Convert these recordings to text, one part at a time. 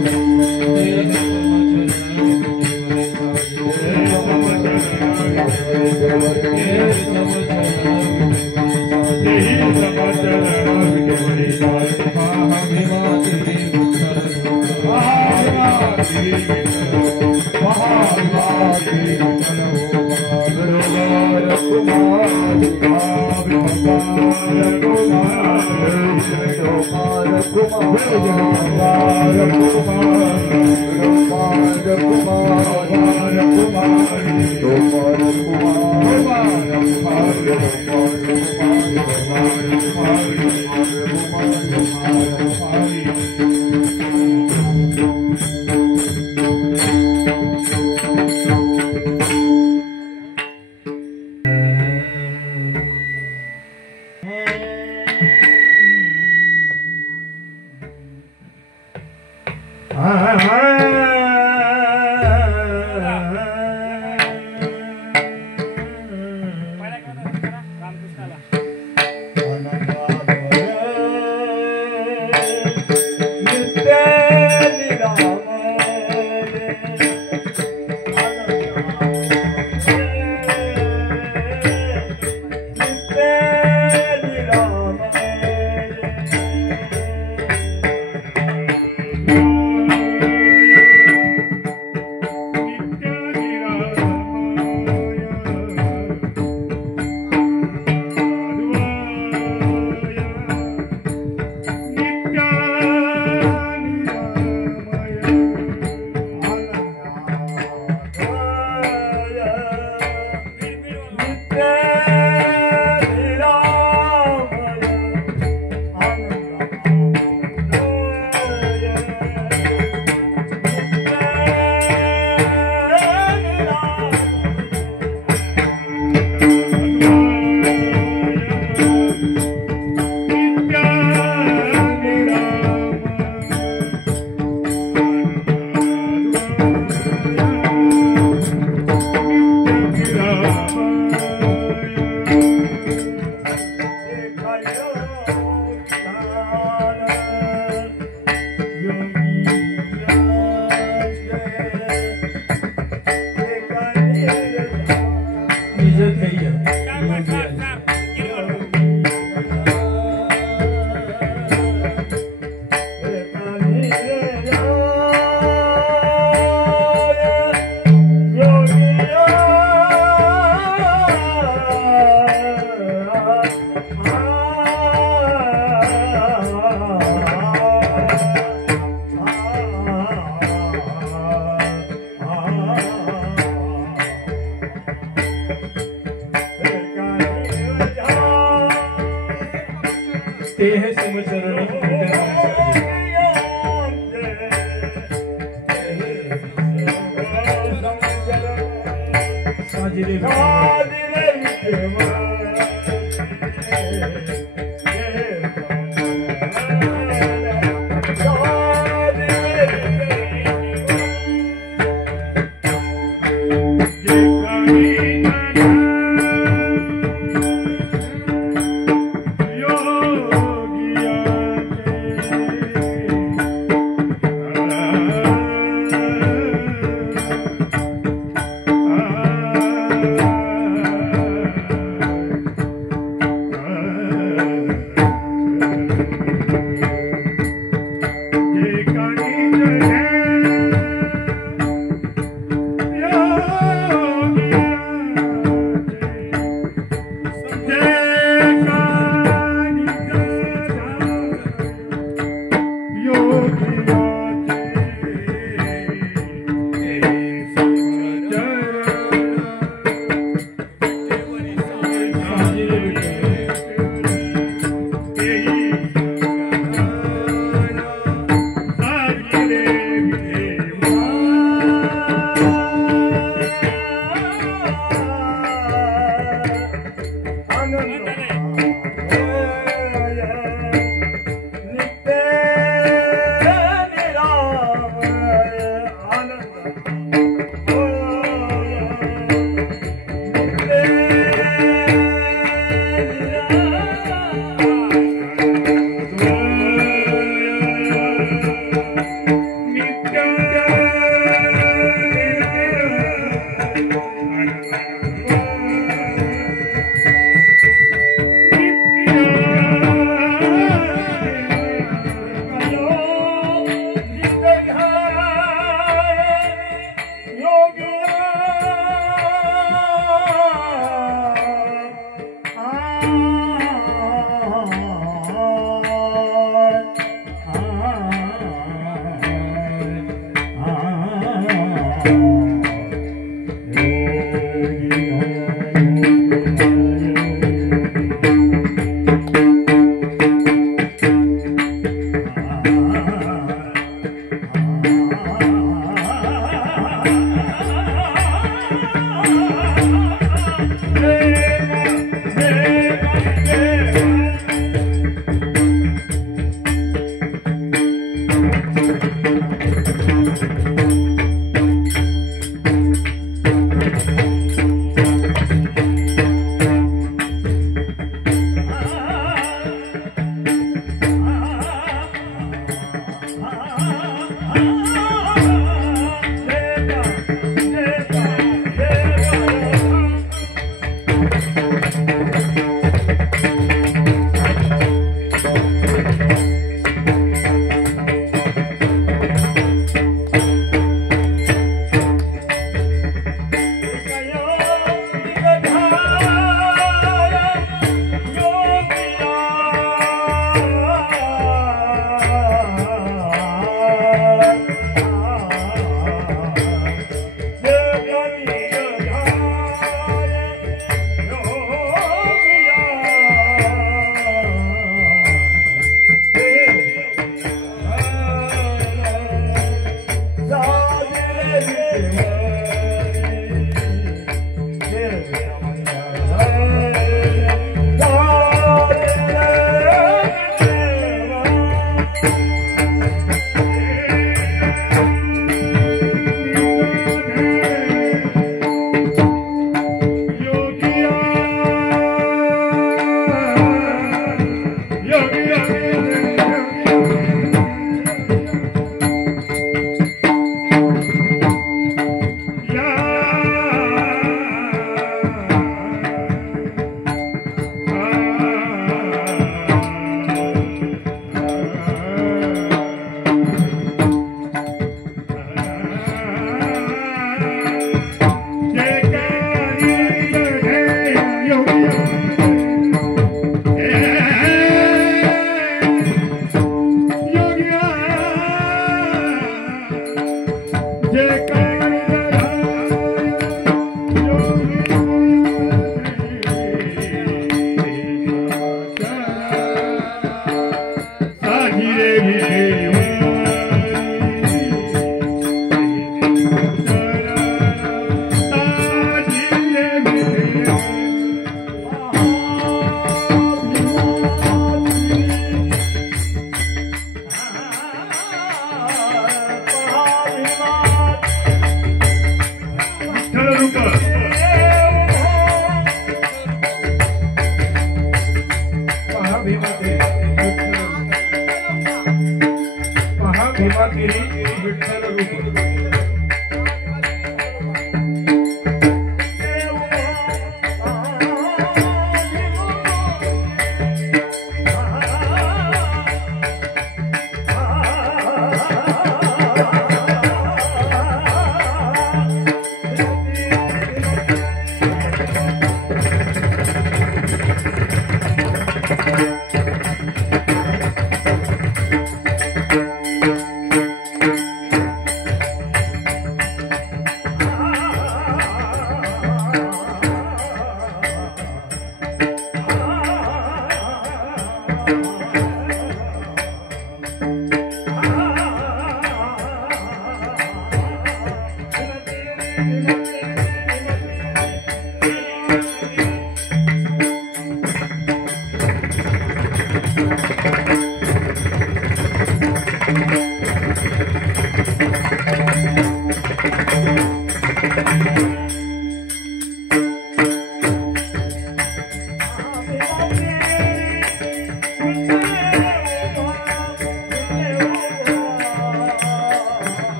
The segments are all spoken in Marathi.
Thank you.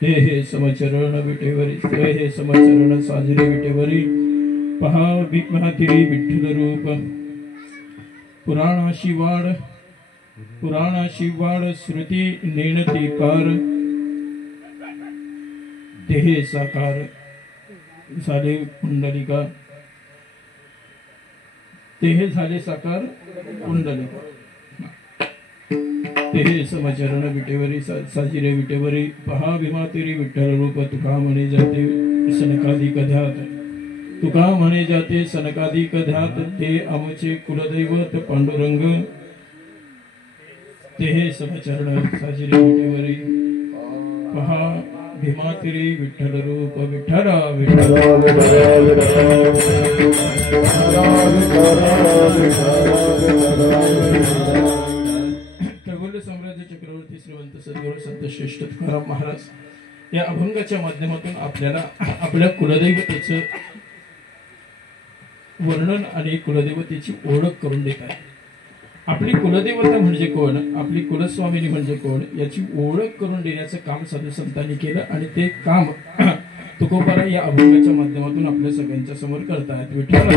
हे समचरण विटेवरी हे समचरण साजरे विटेवरी पहा भीमातिरी विठ्ठल रूप पुराणाशी वाड श्रुती नेणतीकार देहे साकार झाले कुंडलिका देहे झाले साकार कुंडलिका तेहे समचरण विटेवरी साजिरे विटेवरी पहा भीमातिरी विठ्ठल रूप तुका म्हणे जाते सनकाधिक ध्यात तुका म्हणे जाते सनकाधिक ध्यात ते आमचे कुलदैवत पांडुरंग तेहे समचरण साजिरे विटेवरी पहा भीमातिरी विठ्ठल रूप विठ्ठला साम्राज्य चक्रवर्ती श्रीमंत सद्गुरू संत श्रेष्ठ तुकाराम महाराज या अभंगाच्या माध्यमातून आपल्याला आपल्या कुलदैवतेचं वर्णन आणि कुलदेवतेची ओळख करून देत आहे। आपली कुलदेवता म्हणजे कोण, आपली कुलस्वामिनी म्हणजे कोण याची ओळख करून देण्याचं काम साधू संतांनी केलं आणि ते काम तुकोबारा या अभंगाच्या माध्यमातून आपल्या सगळ्यांच्या समोर करतायत। विठ्ठल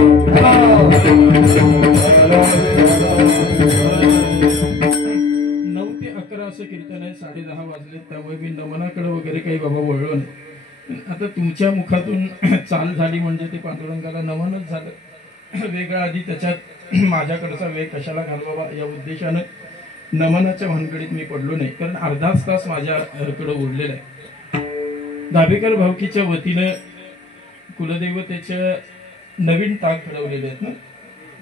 9 ते 11 असं कीर्तन आहे, 10:30 वाजले त्यामुळे मी नमनाकडे वगैरे काही बाबा वळलो नाही। आता तुमच्या मुखातून चाल झाली म्हणजे ते पांडुरंगाला नमनच झालं, वेगळा आधी त्याच्यात माझ्याकडचा वेग कशाला घालवावा या उद्देशानं नमनाच्या भानगडीत मी पडलो नाही, कारण अर्धाच तास माझ्याकडे उरलेला आहे। दाभेकर भावकीच्या वतीनं कुलदेवतेच्या नवीन टाक घडवलेले आहेत ना,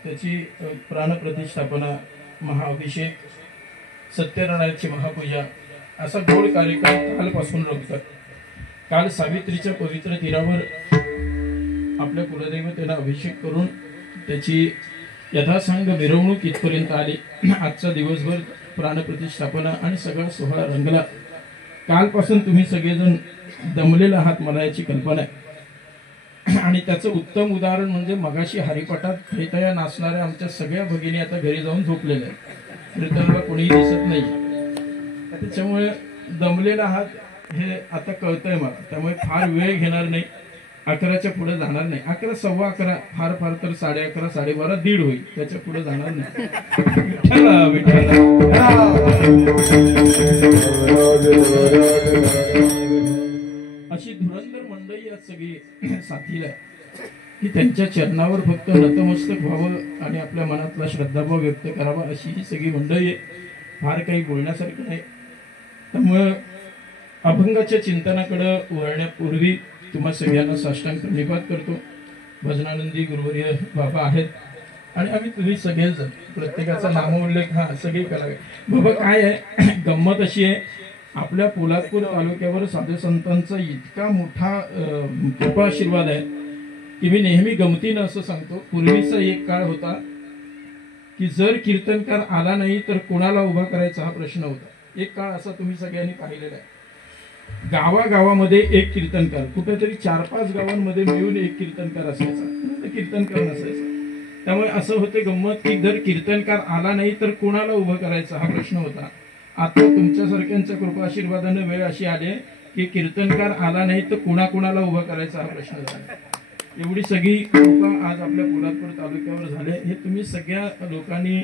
त्याची प्राणप्रतिष्ठापना, महाअभिषेक, सत्यनारायणाची महापूजा असा गोड कार्यक्रम कालपासून रंगतात। काल सावित्रीच्या पवित्र तीरावर आपल्या कुलदेवतेला अभिषेक करून त्याची यथासांग मिरवणूक इथपर्यंत आली। आजचा दिवसभर प्राणप्रतिष्ठापना आणि सगळा सोहळा रंगला। कालपासून तुम्ही सगळेजण दमलेला आहात मला याची कल्पना आहे, आणि त्याचं उत्तम उदाहरण म्हणजे मगाशी हरिपाठात खेतया नाचणाऱ्या आमच्या सगळ्या भगिनी आता घरी जाऊन झोपलेल्या आहेत, कीर्तनाला कोणीही दिसत नाही। त्याच्यामुळे दमलेला आहात हे आता कळतंय मला, त्यामुळे फार वेळ घेणार नाही, 11च्या पुढे जाणार नाही। 11, 11:15 फार फार तर 11:30, 12:30, 1:30 होईल, त्याच्या पुढे जाणार नाही। अशी धुरंधर मंडळी आज सगळी साथीला की त्यांच्या चरणावर फक्त नतमस्तक व्हावं आणि आपल्या मनातला श्रद्धाभाव व्यक्त करावा अशी ही सगळी मंडळी आहे, फार काही बोलण्यासारखं नाही। त्यामुळे अभंगाच्या चिंतनाकडे वळण्यापूर्वी तुम्हा सगळ्यांना साष्टांग प्रणिपात करतो। भजनानंदी गुरुवर्य बाबा आहेत आणि आम्ही तुम्ही सगळेच प्रत्येकाचा नामोल्लेख हा सगळे करावे। बाबा काय आहे, गंमत अशी आहे, आपल्या पोलादपूर तालुक्यावर साधू संतांचा इतका मोठा कृपा आशीर्वाद आहे की मी नेहमी गमतीनं असं सांगतो, पूर्वीचा एक काळ होता की जर कीर्तनकार आला नाही तर कोणाला उभा करायचा हा प्रश्न होता। एक काळ असा तुम्ही सगळ्यांनी पाहिलेला आहे, गावागावामध्ये एक कीर्तनकार, कुठेतरी 4-5 गावांमध्ये मिळून एक कीर्तनकार असायचा, कीर्तनकार नसायचा। त्यामुळे असं होते गंमत की जर कीर्तनकार आला नाही तर कोणाला उभं करायचा हा प्रश्न होता। आता तुमच्यासारख्यांच्या कृपा आशीर्वादाने वेळ अशी आली की कीर्तनकार आला नाही तर कुणाकुणाला उभं करायचा हा प्रश्न झाला। एवढी सगळी कृपा आज आपल्या पोलादपूर तालुक्यावर झाले। हे तुम्ही सगळ्या लोकांनी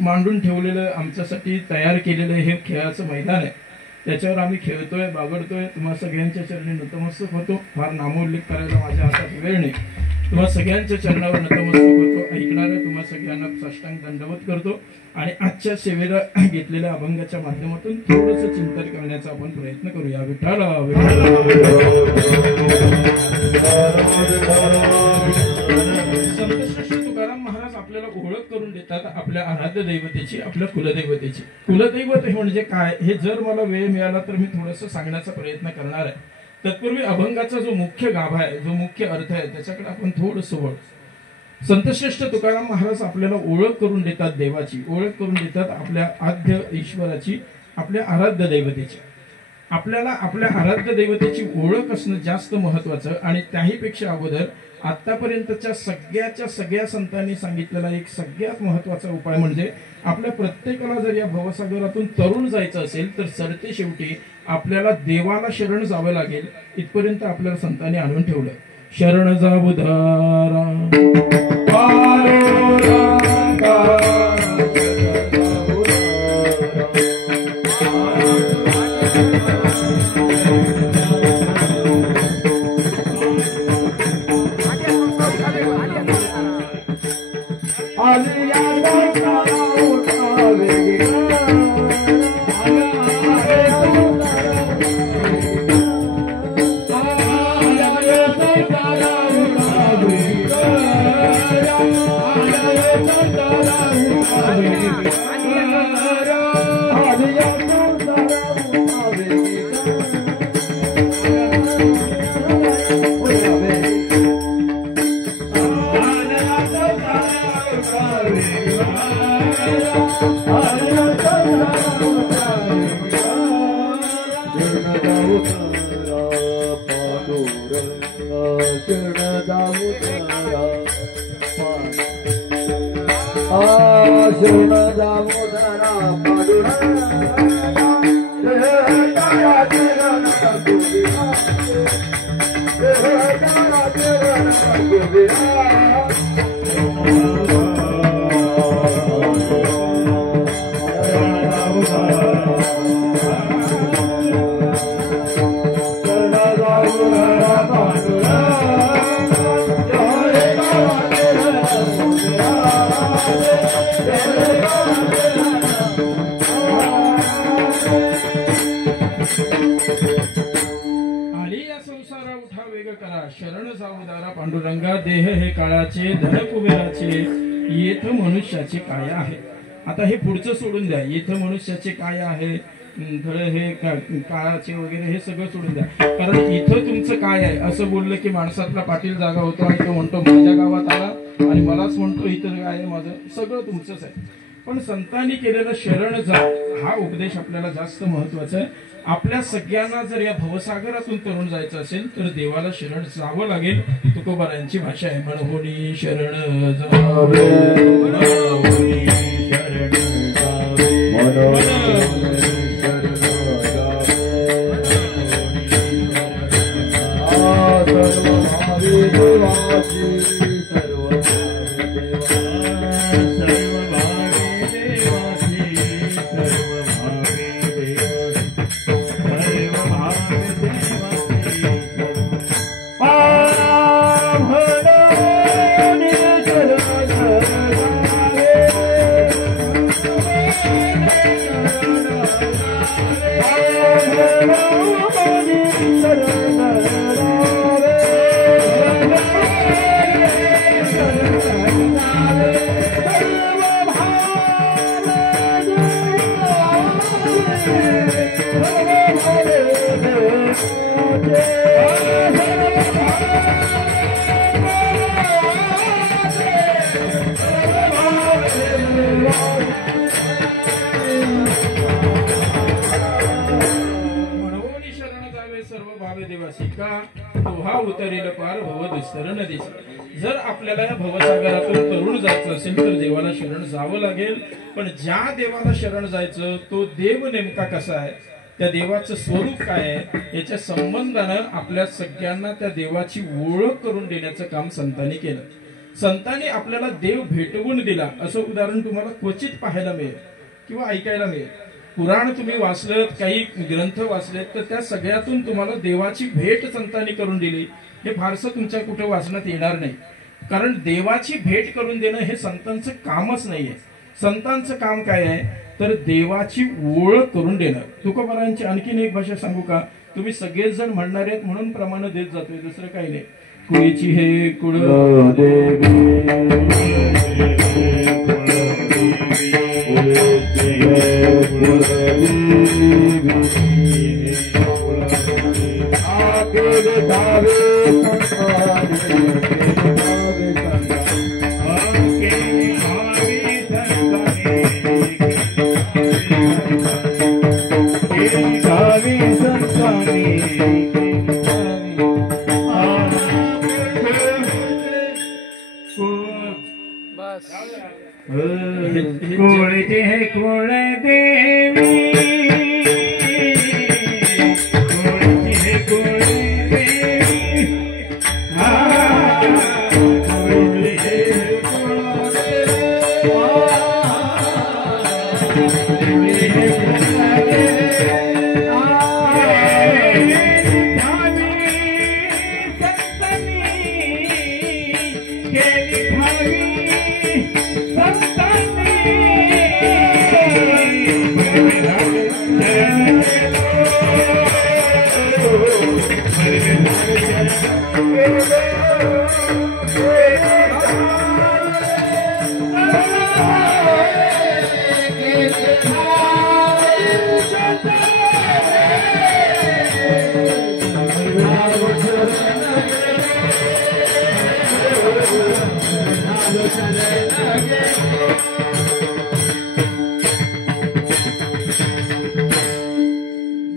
मांडून ठेवलेलं, आमच्यासाठी तयार केलेलं हे खेळाचं मैदान आहे, त्याच्यावर आम्ही खेळतोय, बागडतोय। तुम्हा सगळ्यांच्या चरणी नतमस्तक होतो। फार नामोल्लेख करायला माझ्या हातात वेळ नाही, तुम्हा सगळ्यांच्या चरणावर नतमस्तक होतो. ऐकणाऱ्या तुम्हा सगळ्यांना साष्टांग दंडवत करतो आणि आजच्या सेवेला घेतलेल्या अभंगाच्या माध्यमातून थोडंसं चिंतन करण्याचा आपण प्रयत्न करूया. विठ्ठल संतश्रेष्ठ तुकाराम महाराज आपल्याला ओळख करून देतात आपल्या आराध्य दैवतेची, आपल्या कुलदैवतेची. कुलदैवत हे म्हणजे काय हे जर मला वेळ मिळाला तर मी थोडंसं सांगण्याचा प्रयत्न करणार आहे. तत्पूर्वी अभंगाचा जो मुख्य गाभा आहे, जो मुख्य अर्थ आहे, त्याच्याकडे आपण थोडंसं वळ. संतश्रेष्ठ तुकाराम महाराज आपल्याला ओळख करून देतात देवाची, ओळख करून देतात आपल्या आद्य ईश्वराची, आपल्या आराध्य दैवतेची. आपल्याला आपल्या आराध्य दैवतेची ओळख असणं जास्त महत्वाचं. आणि त्याहीपेक्षा अगोदर आतापर्यंतच्या सगळ्या संतांनी सांगितलेला एक सगळ्यात महत्वाचा उपाय म्हणजे आपल्या प्रत्येकाला जर या भवसागरातून तरुण जायचं असेल तर सरते शेवटी आपल्याला देवाला शरण जावं लागेल. इथपर्यंत आपल्याला संतांनी आणून ठेवलं. शरण जाऊ धारा शरण जाऊदारा पांडुरंगा देह हे काळाचे धन कुबेराचे येथ मनुष्याचे काय आहे. आता हे पुढचं सोडून द्या. येथ मनुष्याचे काय आहे, धड हे काळाचे वगैरे हे सगळं सोडून द्या. कारण इथं तुमचं काय आहे असं बोललं की माणसातला पाटील जागा होतो आणि तो म्हणतो माझ्या गावात आला आणि मलाच म्हणतो इथं काय आहे माझं, सगळं तुमचंच आहे. पण संतांनी केलेलं शरण जा हा उपदेश आपल्याला जास्त महत्वाचा आहे. आपल्या सगळ्यांना जर या भवसागरातून तरुण जायचं असेल तर देवाला शरण जावं लागेल. तुकोबारायांची भाषा आहे. म्हणहोनी शरण जावे, म्हणहोनी शरण जावे, म्हणहोनी शरण जावे, सर्व भावी देवाची, सर्व उतरेल पार भव दुस्तरण दिसे. जर आपल्याला या भवसागरातून तरुण जायचं असेल तर देवाला शरण जावं लागेल. पण ज्या देवाला शरण जायचं तो देव नेमका कसा आहे, त्या देवाचं स्वरूप काय आहे याच्या संबंधानं आपल्या सगळ्यांना त्या देवाची ओळख करून देण्याचं काम संतांनी केलं. संतांनी आपल्याला देव भेटवून दिला असं उदाहरण तुम्हाला क्वचित पाहायला मिळेल किंवा ऐकायला मिळेल. पुराण तुम्ही वाचलं, काही ग्रंथ वाचलेत तर त्या सगळ्यातून तुम्हाला देवाची भेट संतांनी करून दिली हे फारसं तुमच्या कुठे वाचण्यात येणार नाही. कारण देवाची भेट करून देणं हे संतांचं कामच नाहीये. संतांचं काम काय आहे तर देवाची ओळख करून देणं. तुकोबारांची आणखीन एक भाषा सांगू का? तुम्ही सगळेच जण म्हणणार आहेत म्हणून प्रमाण देत जातोय, दुसरं काही नाही. कुळीची हे कुळ कुळचे हे कुळ देवी, कुळचे हे कुळ देवी, कुळचे हे कुळ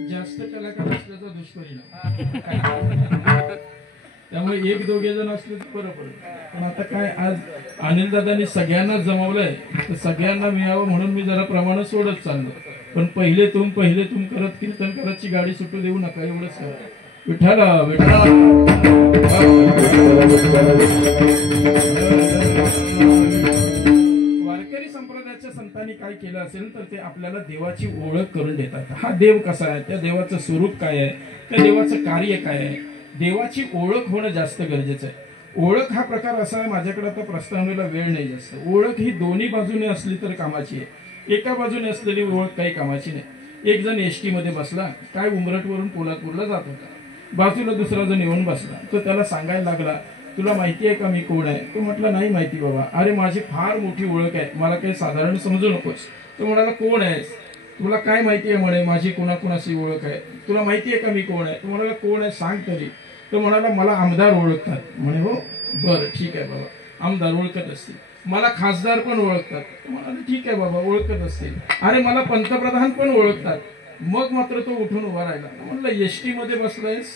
जास्त कलाकार असल्याचा दुष्परिणाम. त्यामुळे एक दोघे जण असले तर बरं पडेल. पण आता काय, आज अनिल दादांनी सगळ्यांना जमवलंय तर सगळ्यांना मिळावं म्हणून मी जरा प्रमाण सोडत चाललो. पण पहिले तुम करत कीर्तन करतची गाडी सुटू देऊ नका, एवढंच करा. विठ्ठला विठ्ठला. वारकरी संप्रदायाच्या संतांनी काय केलं असेल तर ते आपल्याला देवाची ओळख करून देतात. हा देव कसा आहे, त्या देवाचं स्वरूप काय आहे, त्या देवाचं कार्य काय आहे, देवाची ओळख होणं जास्त गरजेचं आहे. ओळख हा प्रकार असा आहे, माझ्याकडे आता प्रस्तावनेला वेळ नाही जास्त. ओळख ही दोन्ही बाजूने असली तर कामाची आहे. एका बाजूने असलेली ओळख काही कामाची नाही. एक जण एसटी मध्ये बसला, काय उमरटवरून पोलादपूरला जात होता, बाजूला दुसरा जण येऊन बसला. तो त्याला सांगायला लागला, तुला माहिती आहे का मी कोण आहे? तो म्हटला नाही माहिती बाबा. अरे माझी फार मोठी ओळख आहे, मला काही साधारण समजू नकोस. तो म्हणाला कोण आहेस? तुला काय माहिती आहे म्हणे माझी कोणाकोणाची ओळख आहे? तुला माहिती आहे का मी कोण आहे? तो म्हणाला कोण आहे सांग तरी. तो म्हणाला मला आमदार ओळखतात. म्हणे हो बरं ठीक आहे बाबा, आमदार ओळखत असतील. मला खासदार पण ओळखतात. तो म्हणाला ठीक आहे बाबा ओळखत असतील. अरे मला पंतप्रधान पण ओळखतात. मग मात्र तो उठून उभा राहिला. म्हटलं एसटी मध्ये बसलायस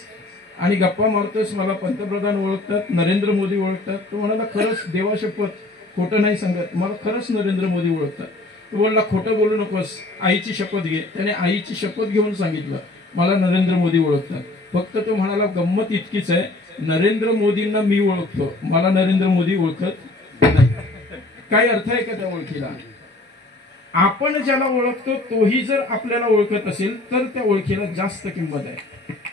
आणि गप्पा मारतोस, मला पंतप्रधान ओळखतात, नरेंद्र मोदी ओळखतात. तो म्हणाला खरंच देवाशपथ खोटं नाही सांगत, मला खरंच नरेंद्र मोदी ओळखतात. तो बोलला खोटं बोलू नकोस, आईची शपथ घे. त्याने आईची शपथ घेऊन सांगितलं मला नरेंद्र मोदी ओळखतात. फक्त तो म्हणाला गंमत इतकीच आहे, नरेंद्र मोदींना मी ओळखतो, मला नरेंद्र मोदी ओळखत नाही. काय अर्थ आहे का त्या ओळखीला? आपण ज्याला ओळखतो तोही जर आपल्याला ओळखत असेल तर त्या ओळखीला जास्त किंमत आहे.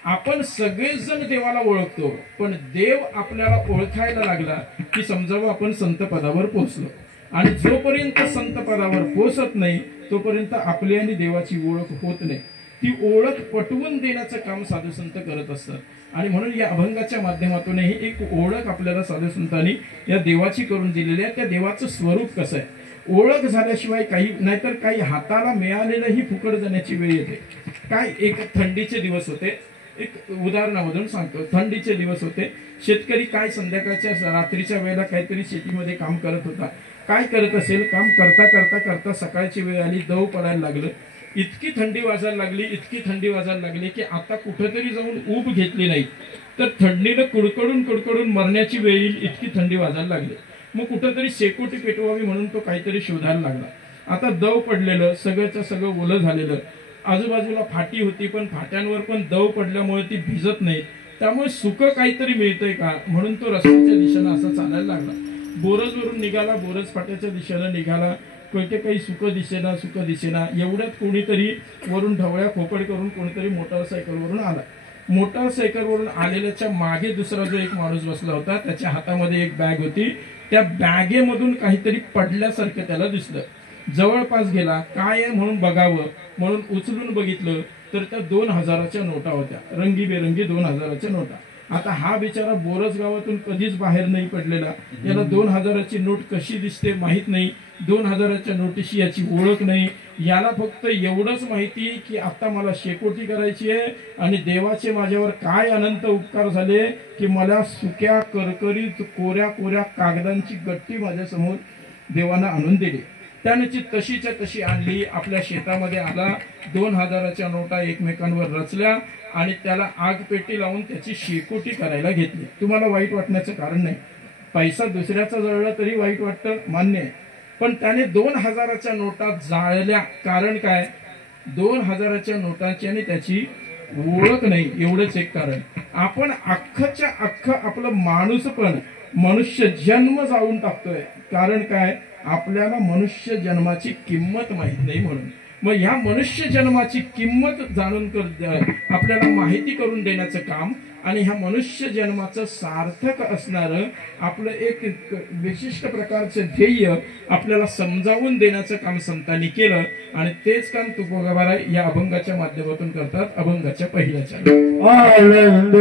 आपण सगळेच जण देवाला ओळखतो, पण देव आपल्याला ओळखायला लागला की समजावं आपण संत पदावर पोहोचलो. आणि जोपर्यंत संत पदावर पोहोचत नाही तोपर्यंत आपली आणि देवाची ओळख होत नाही. ती ओळख पटवून देण्याचं काम साधू संत करत असतात. आणि म्हणून या अभंगाच्या माध्यमातूनही एक ओळख आपल्याला साधू संतांनी या देवाची करून दिलेली आहे. त्या देवाचं स्वरूप कसं आहे, ओळख झाल्याशिवाय काही नाहीतर काही हाताला मिळालेलंही फुकट जाण्याची वेळ येते. काय, एक थंडीचे दिवस होते, एक उदाहरणामधून सांगतो. थंडीचे दिवस होते, शेतकरी काय संध्याकाळच्या रात्रीच्या वेळेला काहीतरी शेतीमध्ये काम करत होता. काय करत असेल, काम करता करता करता सकाळची वेळ आली, दव पडायला लागलं. इतकी थंडी वाजायला लागली, इतकी थंडी वाजायला लागली की आता कुठेतरी जाऊन ऊब घेतली नाही तर थंडीनं कुडकडून कुडकडून मरण्याची वेळ येईल इतकी थंडी वाजायला लागली. मग कुठेतरी शेकोटी पेटवावी म्हणून तो काहीतरी शोधायला लागला. आता दव पडलेलं, सगळंचं सगळं ओलं झालेलं, आजूबाजूला फाटी होती पण फाट्यांवर पण दव पडल्यामुळे ती भिजत नाही. त्यामुळे सुकं काहीतरी मिळतंय का म्हणून तो रस्त्याच्या दिशेनं असा चालायला लागला. बोरजवरून निघाला, बोरज फाट्याच्या दिशेनं निघाला. काही सुकं दिसेना. एवढ्यात कोणीतरी वरून ढवळ्या खोपड करून कोणीतरी मोटरसायकलवरून आला. मोटरसायकलवरून आलेल्याच्या मागे दुसरा जो एक माणूस बसला होता, त्याच्या हातामध्ये एक बॅग होती. त्या बॅगेमधून काहीतरी पडल्यासारखं त्याला दिसलं. जवळपास गेला, काय आहे म्हणून बघावं म्हणून उचलून बघितलं तर त्या 2000च्या नोटा होत्या, रंगीबेरंगी 2000च्या नोटा. आता हा बिचारा बोरस गावातून कधीच बाहेर नाही पडलेला, याला 2000ची नोट कशी दिसते माहित नाही, 2000च्या नोटीशी याची ओळख नाही. याला फक्त एवढंच माहिती की आता मला शेकोटी करायची आहे आणि देवाचे माझ्यावर काय अनंत उपकार झाले की मला सुक्या करकरीत कोऱ्या कोऱ्या कागदांची गट्टी माझ्यासमोर देवानं आणून दिली. त्याने ती तशीच्या तशी आणली, आपल्या शेतामध्ये आला, 2000च्या नोटा एकमेकांवर रचल्या आणि त्याला आग पेटी लावून त्याची शेकोटी करायला घेतली. तुम्हाला वाईट वाटण्याचं कारण नाही, पैसा दुसऱ्याचा जळला तरी वाईट वाटतं, मान्य आहे. पण त्याने 2000च्या नोटा जाळल्या, कारण काय, 2000च्या नोटांची आणि त्याची ओळख नाही, एवढंच एक कारण. आपण अख्खच्या अख्खं आपलं माणूस पण मनुष्य जन्म जाळून टाकतोय, कारण काय, आपल्याला मनुष्य जन्माची किंमत माहित नाही म्हणून. मग ह्या मनुष्य जन्माची किंमत जाणून आपल्याला माहिती करून देण्याचं काम आणि ह्या मनुष्य जन्माचं सार्थक असणारं आपलं एक विशिष्ट प्रकारचं ध्येय आपल्याला समजावून देण्याचं काम संतांनी केलं. आणि तेच काम तुकोबाराय या अभंगाच्या माध्यमातून करतात. अभंगाच्या पहिल्याच्या आनंद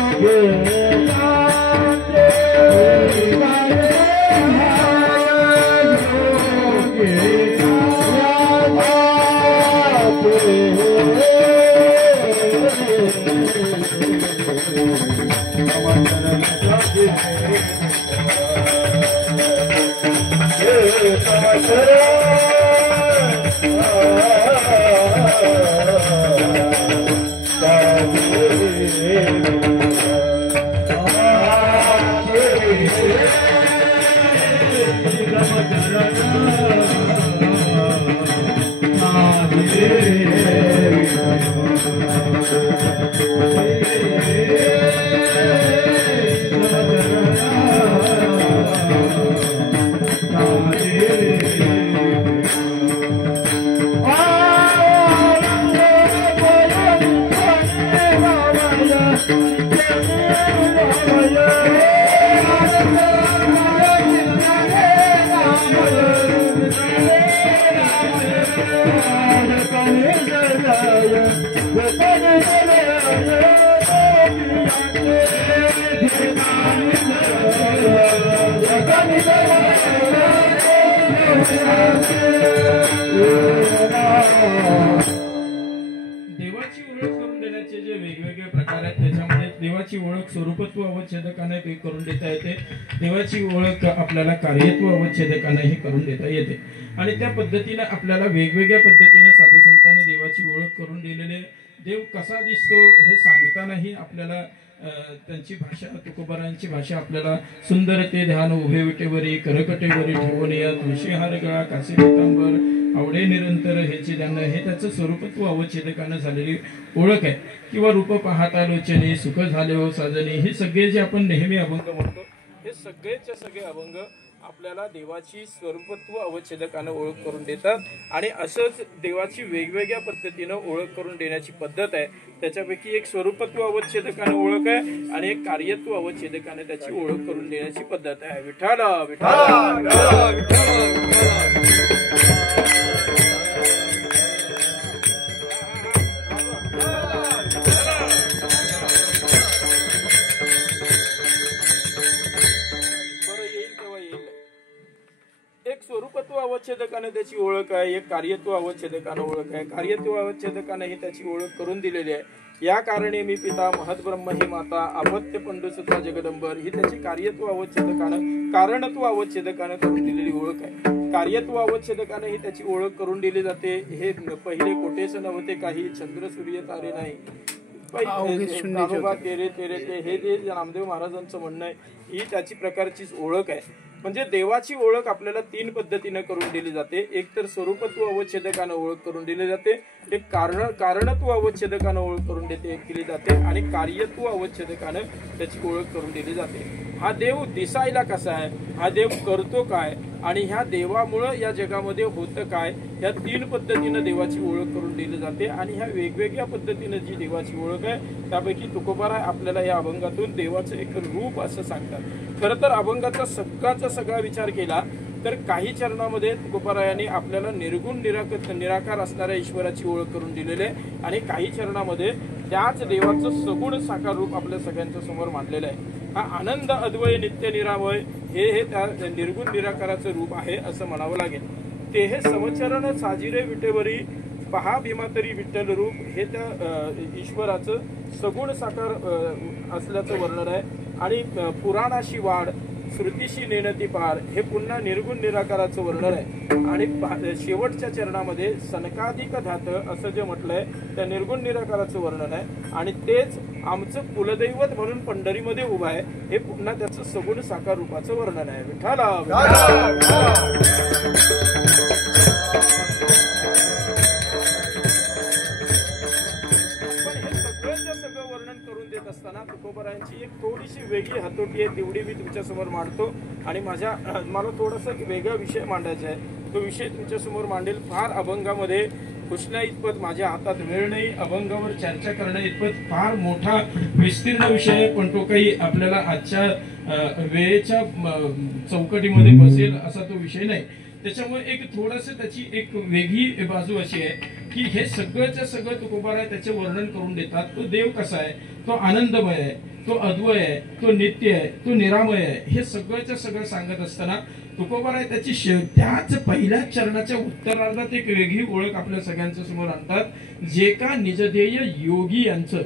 Yeah. देवाची ओळख करून देण्याचे जे वेगवेगळे प्रकार आहेत त्याच्यामध्ये देवाची ओळख स्वरूपत्व अवच्छेदकाने करून देता येते, देवाची ओळख आपल्याला कार्यत्व अवच्छेदकानेही करून देता येते आणि त्या पद्धतीने आपल्याला वेगवेगळ्या पद्धतीने साधू संतांनी देवाची ओळख करून दिलेले देव कसा दिसतो हे सांगतानाही आपल्याला त्यांची भाषा तुकोबारांची भाषा आपल्याला सुंदर ते ध्यान उभे विटेवरी करकटेवरी ठेवून या तुळशीहार गळा काशी पितांबर आवडे निरंतर ह्याची ध्यान हे त्याचं स्वरूपत्व अवच्छेदकानं झालेली ओळख आहे किंवा रूप पाहता लोचने सुख झाले हो साजने हे सगळे जे आपण नेहमी अभंग म्हणतो हे सगळेच्या सगळे अभंग आपल्याला देवाची स्वरूपत्व अवच्छेदकानं ओळख करून देतात आणि असंच देवाची वेगवेगळ्या पद्धतीनं ओळख करून देण्याची पद्धत आहे। त्याच्यापैकी एक स्वरूपत्व अवच्छेदकानं ओळख आहे आणि एक कार्यत्व अवच्छेदकानं त्याची ओळख करून देण्याची पद्धत आहे। विठ्ठल एक स्वरूपत्व अवच्छेदकाने त्याची ओळख आहे, एक कार्यत्व अवच्छेदकाने ओळख आहे। कार्यत्व अवच्छेदकाने ही त्याची ओळख करून दिलेली आहे। या कारणे मी पिता महद्ब्रह्म ही माता अपत्य पंडुसुता जगदंबर ही त्याची कार्यत्व अवच्छेदकानं कारणत्व अवच्छेदकानं करून दिलेली ओळख आहे। कार्यत्व अवच्छेदकाने ही त्याची ओळख करून दिली जाते। हे पहिले कोटेच नव्हते काही चंद्र सूर्य तारे नाही तेरे तेरे ते हे जे नामदेव महाराजांचं म्हणणं आहे ही त्याची प्रकारचीच ओळख आहे। म्हणजे देवाची ओळख आपल्याला तीन पद्धतीने करून दिली जाते। एक तर स्वरूपत्व अवच्छेदकानं ओळख करून दिली जाते, एक कारणत्व अवच्छेदकानं ओळख करून दिली जाते आणि कार्यत्व अवच्छेदकानं त्याची ओळख करून दिली जाते। हा देव दिसायला कसा आहे, हा देव करतो काय आणि ह्या देवामुळं या जगामध्ये होतं काय, या तीन पद्धतीनं देवाची ओळख करून दिली जाते आणि ह्या वेगवेगळ्या पद्धतीनं जी देवाची ओळख आहे त्यापैकी तुकोबाराय आपल्याला या अभंगातून देवाचं एक रूप असं सांगतात। खरं तर अभंगाचा सगळा विचार केला तर काही चरणामध्ये तुकोबारायांनी आपल्याला निर्गुण निराकार असणाऱ्या ईश्वराची ओळख करून दिलेली आहे आणि काही चरणामध्ये त्याच देवाचं सगुण साकार रूप आपल्या सगळ्यांच्या समोर मांडलेलं आहे। हा आनंद अद्वय नित्य निरामय हे त्या निर्गुण निराकाराचं रूप आहे असं म्हणावं लागेल। ते हे समचरण साजिरे विटेवरी पहा भीमातरी विठ्ठल रूप हे त्या ईश्वराचं सगुण साकार असल्याचं वर्णन आहे आणि पुराणाशी वाढ श्रुतीशी नेणती पार हे पुन्हा निर्गुण निराकाराचं वर्णन आहे आणि शेवटच्या चरणामध्ये सनकाधिक धात असं जे म्हटलंय त्या निर्गुण निराकाराचं वर्णन आहे आणि तेच आमचं कुलदैवत म्हणून पंढरीमध्ये उभं आहे हे पुन्हा त्याचं सगुण साकार रूपाचं वर्णन आहे। विठ्ठला वर्णन करून देत असताना तुकोबारायांची एक थोडीशी वेगळी हातोटी आहे तेवढी मी तुमच्या समोर मांडतो आणि मला थोडासा वेगळा विषय मांडायचा आहे। तो विषय तुमच्या समोर मांडेल। फार अभंगामध्ये घुसण्या इतपत माझ्या हातात वेळ नाही, अभंगावर चर्चा करण्या इतपत फार मोठा विस्तीर्ण विषय आहे, पण तो काही आपल्याला आजच्या वेळेच्या चौकटीमध्ये बसेल असा तो विषय नाही। त्याच्यामुळे एक थोडस त्याची एक वेगळी बाजू अशी आहे की हे सगळंच्या सगळं तुकोबाराय त्याचे वर्णन करून देतात। तो देव कसा आहे, तो आनंदमय आहे, तो अद्वय आहे, तो नित्य आहे, तो निरामय आहे, हे सगळंच्या सगळं सांगत असताना तुकोबाराय त्याची त्याच पहिल्या चरणाच्या उत्तरार्धात एक वेगळी ओळख आपल्या सगळ्यांच्या समोर आणतात। जे का निजध्येय योगी यांचं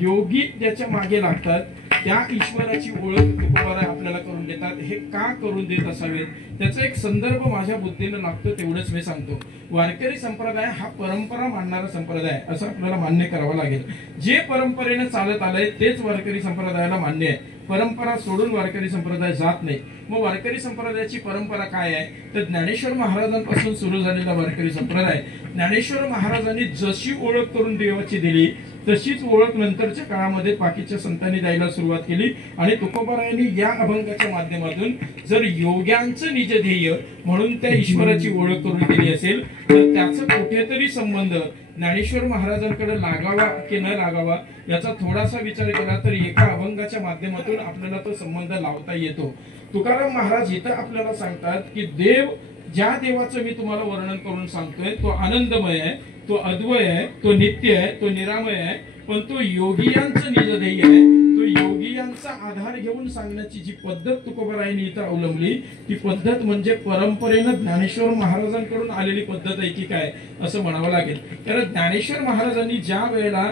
योगी त्याच्या मागे लागतात त्या ईश्वराची ओळख तुकोबाराय आपल्याला करून देतात। हे का करून देत असावेत त्याचा एक संदर्भ माझ्या बुद्धीनं लागतो तेवढंच मी सांगतो। वारकरी संप्रदाय हा परंपरा मानणारा संप्रदाय असं आपल्याला मान्य करावं लागेल। जे परंपरेने चालत आलंय तेच वारकरी संप्रदायाला मान्य आहे। परंपरा सोडून वारकरी संप्रदाय जात नाही। मग वारकरी संप्रदायाची परंपरा काय आहे तर ज्ञानेश्वर महाराजांपासून सुरू झालेला वारकरी संप्रदाय ज्ञानेश्वर महाराजांनी जशी ओळख करून देवाची दिली तशीच ओळख नंतरच्या काळामध्ये बाकीच्या संतांनी द्यायला सुरुवात केली आणि तुकोबारायांनी या अभंगाच्या माध्यमातून जर योग्यांचं निजध्येय म्हणून त्या ईश्वराची ओळख करून दिली असेल तर त्याचा कुठेतरी संबंध ज्ञानेश्वर महाराजांकडे लागावा की न लागावा याचा थोडासा विचार केला तर एका अभंगाच्या माध्यमातून आपल्याला तो संबंध लावता येतो। तुकाराम महाराज इथं आपल्याला सांगतात की देव ज्या देवाचं मी तुम्हाला वर्णन करून सांगतोय तो आनंदमय आहे, तो अद्वय आहे, तो नित्य आहे, तो निरामय आहे, पण तो योगियांचं निजध्येय आहे, तो योगियांचं देवांचा आधार घेऊन सांगण्याची जी पद्धत तुकोबारायांनी इथं अवलंबली ती पद्धत म्हणजे परंपरेनं ज्ञानेश्वर महाराजांकडून आलेली पद्धत आहे की काय असं म्हणावं लागेल. कारण ज्ञानेश्वर महाराजांनी ज्या वेळेला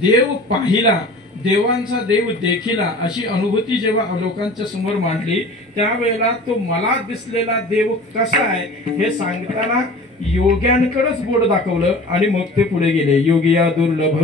देव पाहिला, देवांचा देव देखिला अशी अनुभूती जेव्हा लोकांच्या समोर मांडली त्यावेळेला तो मला दिसलेला देव कसा आहे हे सांगताना योग्यांकडेच बोट दाखवलं आणि मग ते पुढे गेले. योगिया दुर्लभ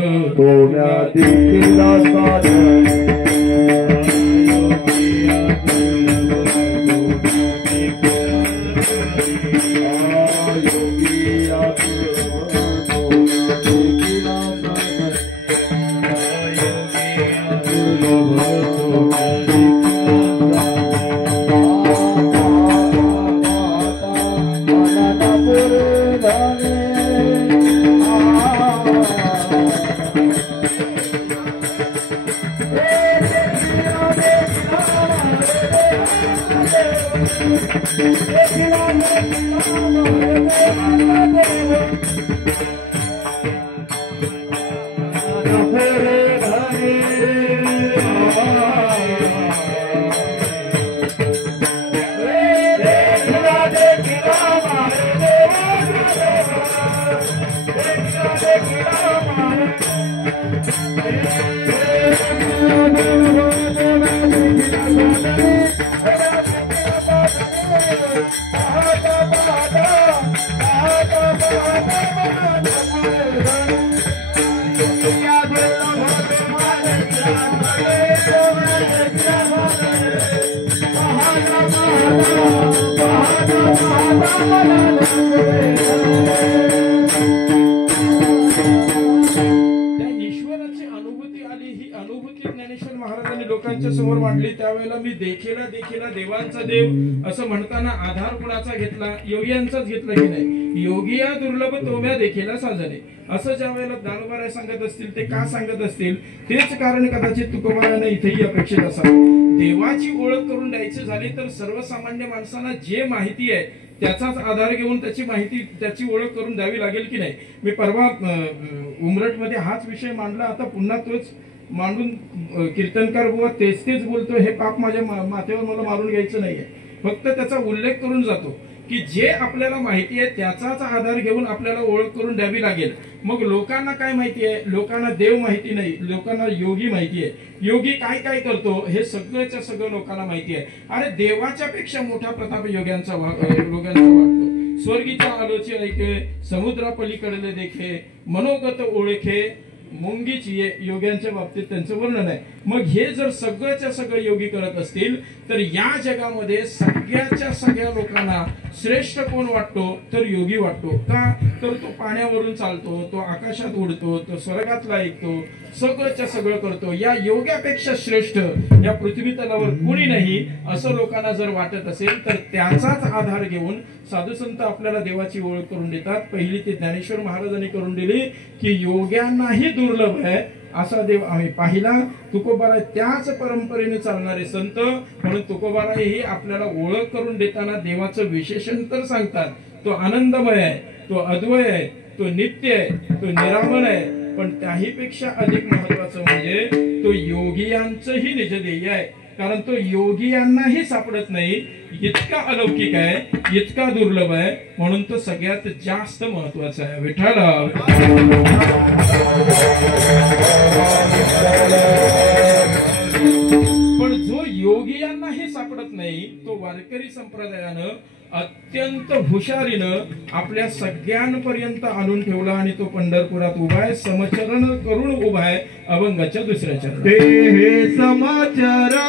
ज्ञानेश्वर महाराजांनी लोकांच्या समोर मांडली. त्यावेळेला मी देखीला देखीला देवांचा देव असं म्हणताना आधार कुणाचा घेतला? योग्यांचाच घेतला की नाही? योगिया दुर्लभ तोम्या देखीला साजने असं ज्या वेळेला ज्ञानोबा सांगत असतील ते का सांगत असतील? तेच कारण कदाचित तुकोबारायांना इथेही अपेक्षित असावं. देवाची ओळख करून द्यायची झाली तर सर्वसामान्य माणसांना जे माहिती आहे त्याचाच आधार घेऊन त्याची माहिती त्याची ओळख करून द्यावी लागेल की नाही? मी परवा उमरटमध्ये हाच विषय मांडला, आता पुन्हा तोच मांडून कीर्तनकार बुवा तेच बोलतो. हे पाप माझ्या माथेवर मला मारून घ्यायचं नाहीये, फक्त त्याचा उल्लेख करून जातो की जे आपल्याला माहिती आहे त्याचाच आधार घेऊन आपल्याला ओळख करून द्यावी लागेल. मग लोकांना काय माहिती आहे? लोकांना देव माहिती नाही, लोकांना योगी माहिती आहे. योगी काय काय करतो हे सगळ्याच्या सगळं लोकांना माहिती आहे. अरे देवाच्या पेक्षा मोठा प्रताप योग्यांचा वाटतो. स्वर्गीच्या आलोचे ऐके, समुद्रा पलीकडले देखे, मनोगत ओळखे मुंगीची योग्यांच्या बाबतीत त्यांचं वर्णन आहे. मग हे जर सगळ्याच्या सगळं योगी करत असतील तर या जगामध्ये सगळ्याच्या सगळ्या लोकांना श्रेष्ठ कोण वाटतो? तर योगी वाटतो. का? तर तो पाण्यावरून चालतो, तो आकाशात उडतो, तो स्वर्गातला ऐकतो, सगळंच्या सगळं करतो. या योग्यापेक्षा श्रेष्ठ या पृथ्वी तलावर कोणी नाही असं लोकांना जर वाटत असेल तर त्याचाच आधार घेऊन साधू संत आपल्याला देवाची ओळख करून देतात. पहिली ती ज्ञानेश्वर महाराजांनी करून दिली की योग्यांनाही दुर्लभ आहे असा देव आम्ही पाहिला. तुकोबाराय त्याच परंपरेने चालणारे संत, म्हणून तुकोबाराय ही आपल्याला ओळख करून देताना देवाचं विशेषण तर सांगतात. तो आनंदमय आहे, तो अद्वय आहे, तो नित्य आहे, तो निरामय आहे. पण त्याहीपेक्षा अधिक महत्वाचं म्हणजे तो योगियांचंही निजदेय आहे. कारण तो योगियांनाही सापडत नाही, इतका अलौकिक आहे, इतका दुर्लभ आहे, म्हणून तो सगळ्यात जास्त महत्वाचा आहे. विठ्ठल पण जो योगियांनाही सापडत नाही तो वारकरी संप्रदायानं अत्यंत हुशारीनं आपल्या सगळ्यांपर्यंत आणून ठेवला आणि तो पंढरपुरात उभा आहे. समचरण करून उभा आहे अभंगाच्या दुसऱ्या चरणात. हे समचरण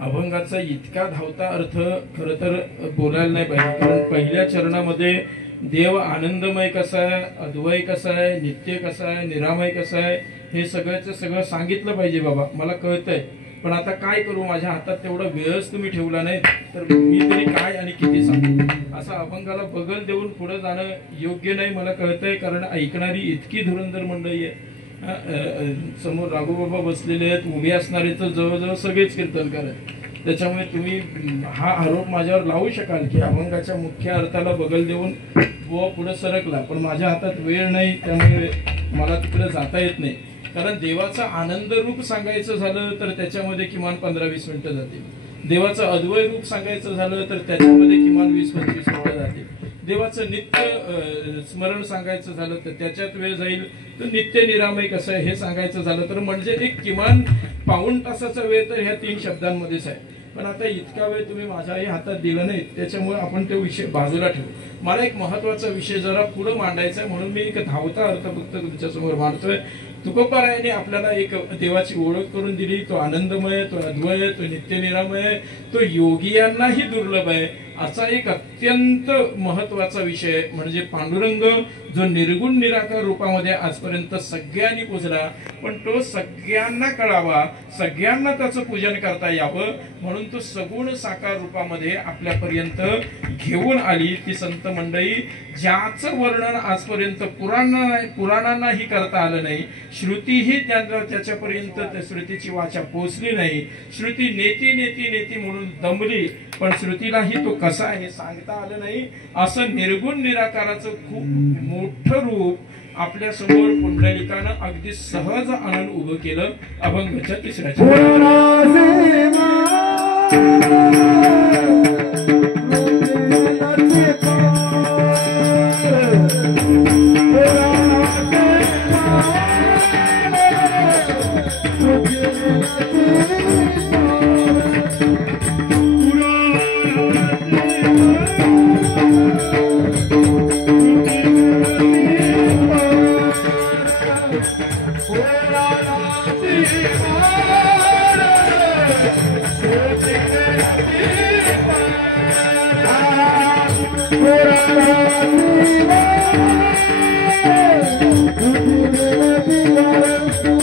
अभंगाचा इतका धावता अर्थ खर तर बोलायला नाही पाहिजे, कारण पहिल्या चरणामध्ये देव आनंदमय कसा आहे, अद्वय कसा आहे, नित्य कसा आहे, निरामय कसा आहे हे सगळं सांगितलं पाहिजे. बाबा मला कळतंय, पण आता काय करू, माझ्या हातात तेवढा वेळच तुम्ही ठेवला नाही, तर मी तरी काय आणि किती सांगू. असं अभंगाला बगल देऊन पुढे जाणं योग्य नाही मला कळतंय, कारण ऐकणारी इतकी धुरंधर मंडळी आहे. समोर राघोबाबा बसलेले आहेत, उभे असणारे तर जवळजवळ सगळेच कीर्तनकार आहेत. त्याच्यामुळे तुम्ही हा आरोप माझ्यावर लावू शकाल की अभंगाच्या मुख्य अर्थाला बगल देऊन बुवा पुढे सरकला, पण माझ्या हातात वेळ नाही, त्यामुळे मला तिकडे जाता येत नाही. कारण देवाचं आनंद रूप सांगायचं झालं तर त्याच्यामध्ये किमान 15-20 मिनिटं जातील. देवाचं अद्वय रूप सांगायचं झालं तर त्याच्यामध्ये किमान 20-25 मिनिटं जातील. देवाचं नित्य स्मरण सांगायचं झालं तर त्याच्यात वेळ जाईल. तर नित्य निरामय कसं आहे हे सांगायचं झालं तर म्हणजे एक किमान पाऊण तासाचा वेळ तर ह्या 3 शब्दांमध्येच आहे. पण आता इतका वेळ तुम्ही माझ्याही हातात दिला नाही, त्याच्यामुळे आपण तो विषय बाजूला ठेवू. मला एक महत्वाचा विषय जरा पुढे मांडायचा आहे, म्हणून मी एक धावता अर्थ फक्त तुमच्या समोर मांडतोय. तुकोबारायांनी आपल्याला एक देवाची ओळख करून दिली. तो आनंदमय, तो अद्वय, तो नित्य निरामय, तो योगियांनाही दुर्लभ आहे असा एक अत्यंत महत्वाचा विषय म्हणजे पांडुरंग जो निर्गुण निराकार रूपामध्ये आजपर्यंत सगळ्यांनी पूजला, पण तो सगळ्यांना कळावा, सगळ्यांना त्याचं पूजन करता यावं म्हणून तो सगुण साकार रूपामध्ये आपल्यापर्यंत घेऊन आली ती संत मंडळी, ज्याचं वर्णन आजपर्यंत पुराणांनाही करता आलं नाही. श्रुतीही त्याच्यापर्यंत त्या श्रुतीची वाचा पोचली नाही. श्रुती नेती नेती नेती म्हणून दमली, पण श्रुतीलाही तो कसा आहे हे सांगता आलं नाही. असं निर्गुण निराकाराचं खूप मोठं रूप आपल्या समोर पुंडलिकानं अगदी सहज आणून उभं केलं. अभंगाच्या 3ऱ्या Thank you.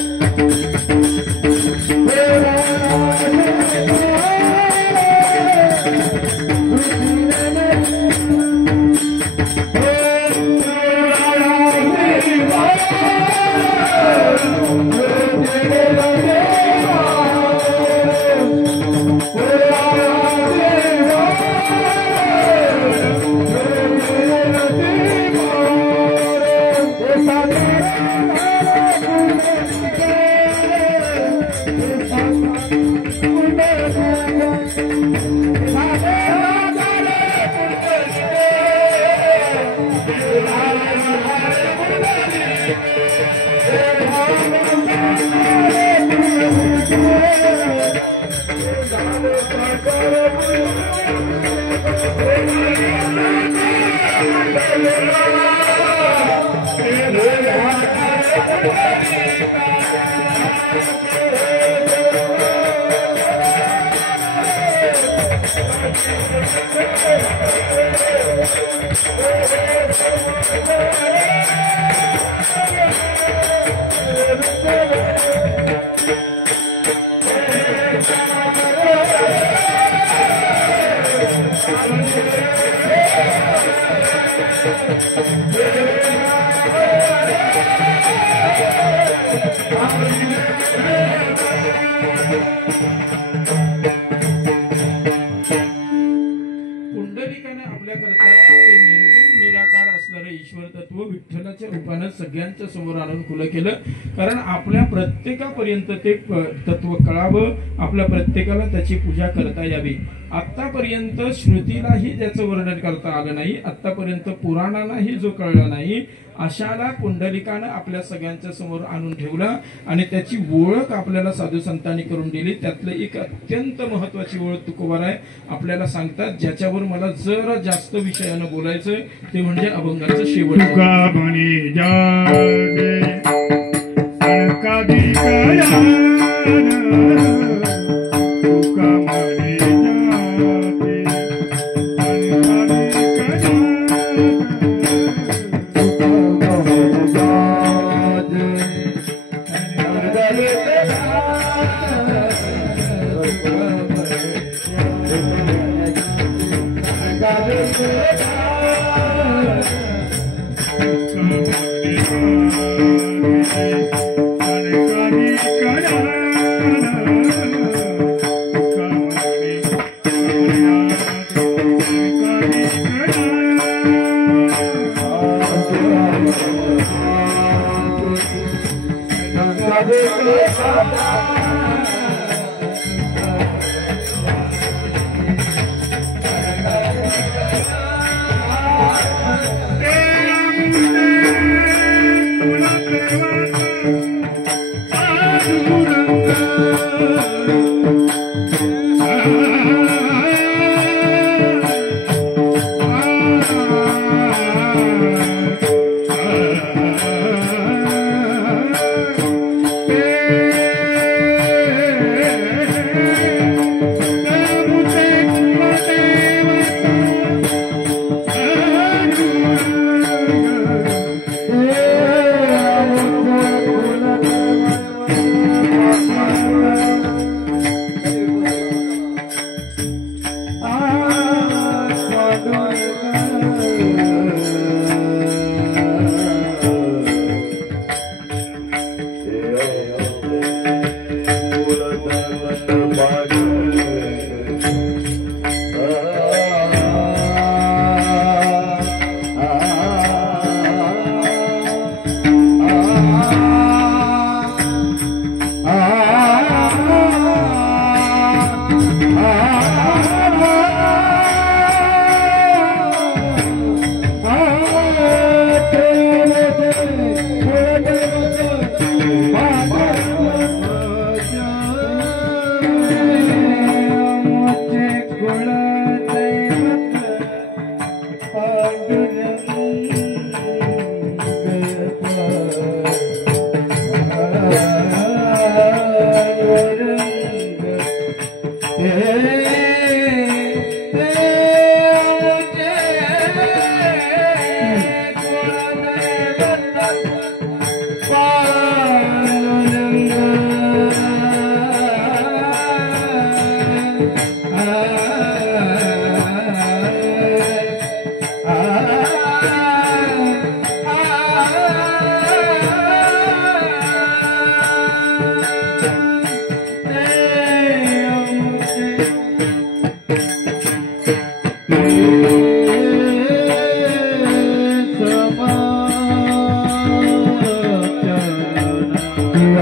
पुंडलिकाने आपल्याकरता ते निर्गुण निराकार असणारे ईश्वर तत्व विठ्ठलाच्या रूपाने सगळ्यांच्या समोर आणून खुलं केलं. कारण आपल्या प्रत्येकापर्यंत ते तत्व कळावं, आपल्या प्रत्येकाला त्याची पूजा करता यावी. आतापर्यंत श्रुतीलाही त्याचं वर्णन करता आलं नाही, आतापर्यंत पुराणालाही जो कळला नाही, अशाला पुंडलिकानं आपल्या सगळ्यांच्या समोर आणून ठेवला आणि त्याची ओळख आपल्याला साधू संतांनी करून दिली. त्यातलं एक अत्यंत महत्वाची ओळख तुकोबाराय आपल्याला सांगतात, ज्याच्यावर मला जरा जास्त विषयानं बोलायचं ते म्हणजे अभंगाचं शेवट. तुका म्हणे जागे अनकादी कयान, तुका म्हणे जागे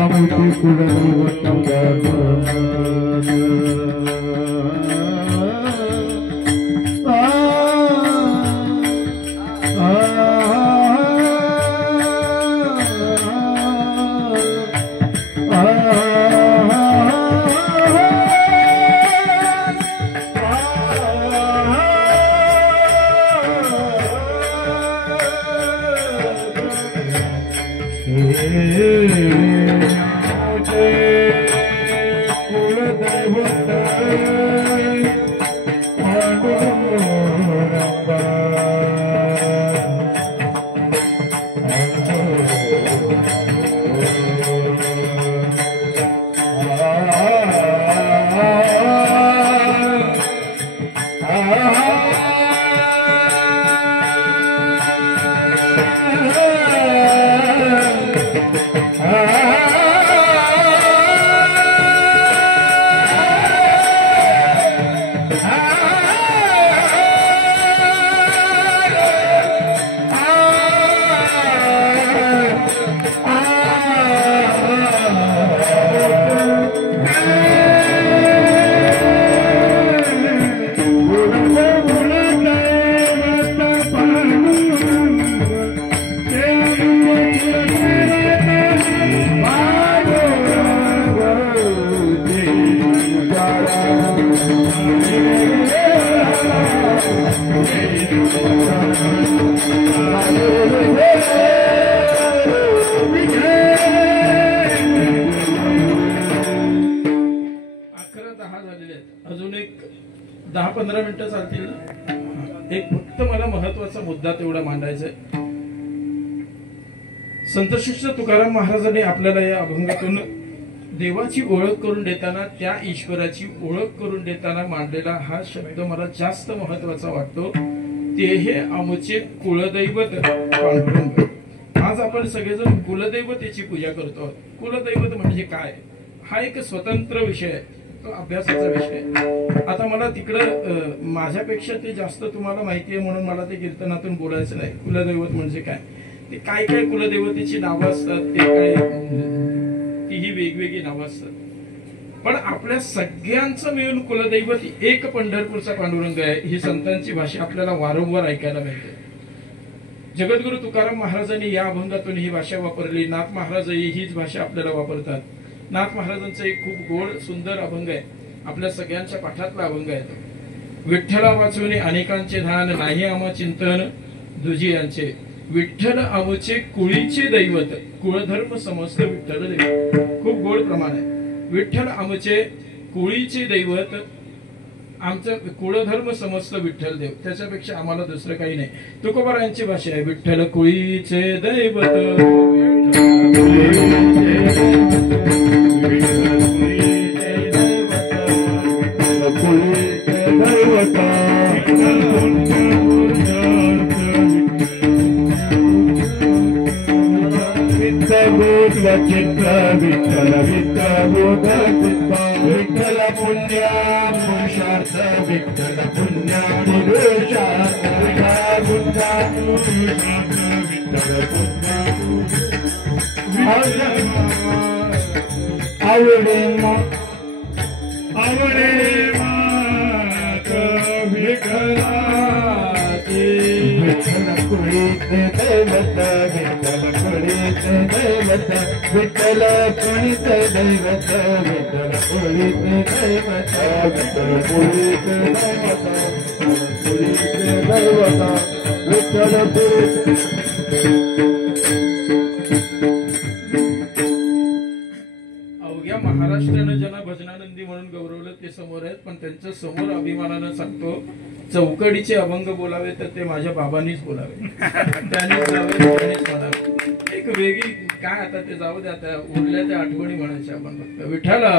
मोठी कुलदैवत अजून एक 10-15 मिनिटं चालतील ना? एक फक्त मला महत्वाचा मुद्दा तेवढा मांडायचा आहे. संत शिष्य तुकाराम महाराजांनी आपल्याला या अभंगातून देवाची ओळख करून देताना, त्या ईश्वराची ओळख करून देताना मांडलेला हा शब्द मला जास्त महत्वाचा वाटतो. ते हे आमचे कुलदैवत पांडुरंग. आज आपण सगळेजण कुलदैवतेची पूजा करतो. कुलदैवत म्हणजे काय हा एक स्वतंत्र विषय आहे, तो अभ्यासाचा विषय आहे. आता मला तिकडं माझ्यापेक्षा ते जास्त तुम्हाला माहिती आहे म्हणून मला ते कीर्तनातून बोलायचं नाही. कुलदैवत म्हणजे काय, ते काय काय कुलदैवतेची नावं असतात, ते काय तीही वेगवेगळी नावं असतात. पण आपल्या सगळ्यांचं मिळून कुलदैवत एक पंढरपूरचा पांडुरंग आहे. ही संतांची भाषा आपल्याला वारंवार ऐकायला मिळते. जगद्गुरु तुकाराम महाराजांनी या अभंगातून ही भाषा वापरली. नाथ महाराजही हीच भाषा आपल्याला वापरतात. नाथ महाराजांचं एक खूप गोड सुंदर अभंग आहे, आपल्या सगळ्यांच्या पाठातला अभंग आहे तो. विठ्ठला वाचून अनेकांचे धान, नाही आम चिंतन दुजी यांचे. विठ्ठल आमचे कुळीचे दैवत, कुळधर्म समस्त विठ्ठल दैवत. खूप गोड प्रमाण आहे. विठ्ठल आमचे कुळीचे दैवत, आमचं कुळधर्म समस्त विठ्ठल देव. त्याच्यापेक्षा आम्हाला दुसरं काही नाही. तुकोबारायांची भाषा आहे. विठ्ठल कुळीचे दैवत, चित्र विठ्ठल विठ्ठल पुण्या पुरुषार्थ, विठ्ठल पुण्या पुरुषार्थ, आवडे आवडे मात विठ्ठलाची. विठ्ठल कुळीचे दैवत, विठ्ठल कुळीचे दैवत, विठ्ठल कुळीचे दैवत, विठ्ठल कुळीचे दैवत, विठ्ठल कुळीचे दैवत, कुळीचे दैवत, विठ्ठल अवघ्या महाराष्ट्रानं ज्यांना भजनानंदी म्हणून गौरवलं ते समोर आहेत. पण त्यांच्या समोर अभिमानानं सांगतो, चौकडीचे अभंग बोलावे तर ते माझ्या बाबांनीच बोलावे, त्यांनीच जावे, त्यांनीच म्हणावे. एक वेगळी काय, आता ते जाऊ द्या, त्या उरल्या त्या आठवणी म्हणायच्या आपण फक्त. विठ्ठला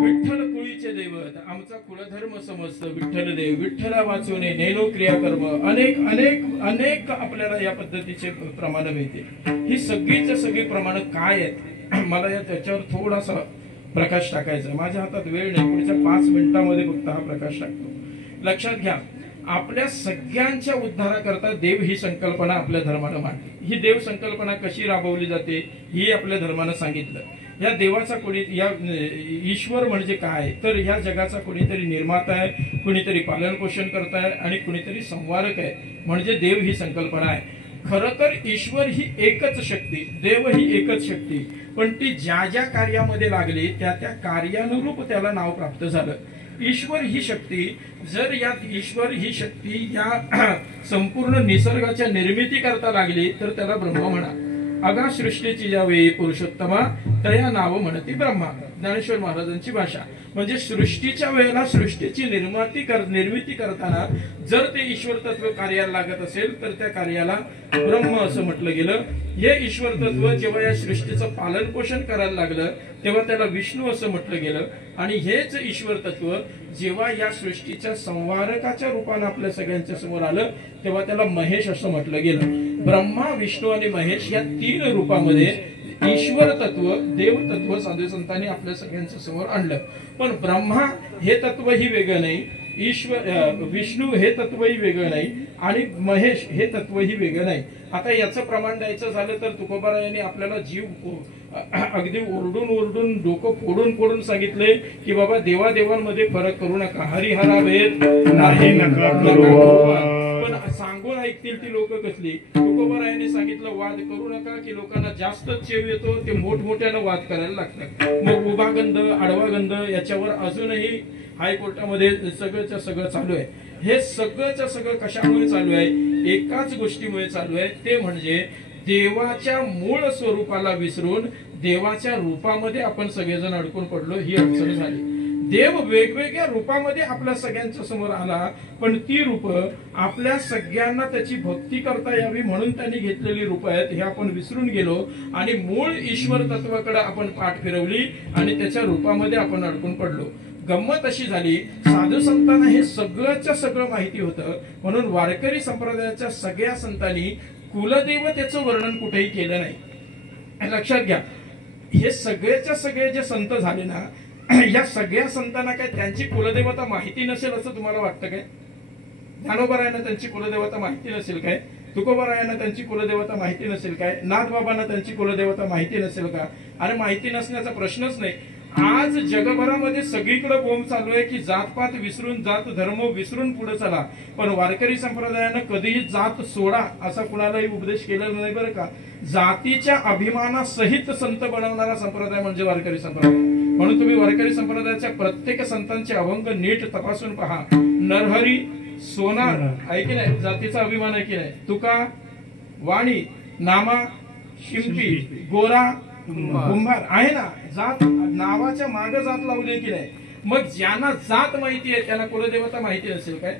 विठ्ठल कुळीचे दैवत, आमचा कुलधर्म समजतं विठ्ठल देव. विठ्ठला वाचूने नेनो क्रियाकर्म. अनेक अनेक अनेक आपल्याला या पद्धतीचे प्रमाण मिळते. ही सगळीच्या सगळी प्रमाण काय आहेत, मला या त्याच्यावर थोडासा प्रकाश टाकायचा. माझ्या हातात वेळ नाही, पुढच्या 5 मिनिटांमध्ये फक्त हा प्रकाश टाकतो. लक्षात घ्या, आपल्या सगळ्यांच्या उद्धाराकरता देव ही संकल्पना आपल्या धर्मानं मांडली. ही देव संकल्पना कशी राबवली जाते ही आपल्या धर्मानं सांगितलं. या देवाचा कोणी या ईश्वर म्हणजे काय तर या जगाचा कोणीतरी निर्माता आहे, कोणीतरी पालन पोषण करताय आणि कोणीतरी संवारक आहे, म्हणजे देव ही संकल्पना आहे. खरं तर ईश्वर ही एकच शक्ती, देव ही एकच शक्ती, पण ती ज्या ज्या कार्यामध्ये लागली त्या त्या कार्यानुरूप त्याला नाव प्राप्त झालं. ईश्वर ही शक्ती जर या ईश्वर ही शक्ती या संपूर्ण निसर्गाच्या निर्मिती करता लागली तर त्याला ब्रह्म म्हणा. अगा सृष्टीची ज्यावेळी पुरुषोत्तमा तया नाव म्हणती ब्रह्मा. ज्ञानेश्वर महाराजांची भाषा. म्हणजे सृष्टीच्या वेळेला सृष्टीची निर्मिती करताना जर ते ईश्वर तत्व कार्याला लागत असेल तर त्या कार्याला ब्रह्म असं म्हटलं गेलं. हे ईश्वर तत्व जेव्हा या सृष्टीचं पालन पोषण करायला लागलं तेव्हा त्याला विष्णू असं म्हटलं गेलं. आणि हेच ईश्वर तत्व जेव्हा या सृष्टीच्या संवारकाच्या रूपाने आपल्या सगळ्यांच्या समोर आलं तेव्हा त्याला महेश असं म्हटलं गेलं. ब्रह्मा, विष्णू आणि महेश या 3 रूपामध्ये ईश्वर तत्व, देव तत्व साधू संतांनी आपल्या सगळ्यांच्या समोर आणलं. पण ब्रह्मा हे तत्वही वेगळं नाही, विष्णू हे तत्वही वेगळं नाही आणि महेश हे तत्वही वेगळं नाही. आता याचं प्रमाण द्यायचं झालं तर तुकोबारायांनी आपल्याला जीव अगदी ओरडून डोकं फोडून सांगितले की बाबा देवादेवांमध्ये फरक करू नका. हरिहरा भेद नाही नका करू. पण सांगून ऐकतील ती लोक कसली. तुकोबारायांनी सांगितलं वाद करू नका की लोकांना जास्त चेव येतो, ते मोठमोठ्यानं वाद करायला लागतात. मग उभा गंध, आडवा गंध याच्यावर अजूनही हायकोर्टामध्ये सगळंच्या सगळं चालू आहे. हे सगळंच्या सगळं कशामुळे चालू आहे? एकाच गोष्टीमुळे चालू आहे, ते म्हणजे देवाच्या मूळ स्वरूपाला विसरून देवाच्या रूपामध्ये आपण सगळेजण अडकून पडलो. ही अडचण झाली. देव वेगवेगळ्या रूपामध्ये आपल्या सगळ्यांच्या समोर आला, पण ती रूप आपल्या सगळ्यांना त्याची भक्ती करता यावी म्हणून त्यांनी घेतलेली रूप आहेत हे आपण विसरून गेलो आणि मूळ ईश्वर तत्वाकडे आपण पाठ फिरवली आणि त्याच्या रूपामध्ये आपण अडकून पडलो. गंमत अशी झाली, साधू संतांना हे सगळंच्या सगळं माहिती होतं म्हणून वारकरी संप्रदायाच्या सगळ्या संतांनी कुलदेवतेचं वर्णन कुठेही केलं नाही. लक्षात घ्या, हे सगळेच्या सगळे जे संत झाले ना, या सगळ्या संतांना काय त्यांची कुलदेवता माहिती नसेल असं तुम्हाला वाटतं काय? ज्ञानोबारायांना त्यांची कुलदेवता माहिती नसेल काय? तुकोबारायांना त्यांची कुलदेवता माहिती नसेल काय? नाथबाबांना त्यांची कुलदेवता माहिती नसेल का? अरे माहिती नसण्याचा प्रश्नच नाही. आज जगभरामध्ये सगळीकडे बोंब चालू आहे की जातपात विसरून, जात धर्म विसरून पुढे चला. पण वारकरी संप्रदायानं कधीही जात सोडा असा कुणालाही उपदेश केलेला नाही बरं का. जातीच्या अभिमानासहित संत बनवणारा संप्रदाय म्हणजे वारकरी संप्रदाय. म्हणून तुम्ही वारकरी संप्रदायाच्या प्रत्येक संतांचे अभंग नीट तपासून पहा. नरहरी, सोनार आहे की नाही, जातीचा अभिमान आहे की नाही. तुका, वाणी, नामा, शिंपी, गोरा, कुंभार आहे ना. जात नावाच्या मागे जात लावली की नाही. मग ज्यांना जात माहिती आहे त्यांना कुलदेवता माहिती असेल काय?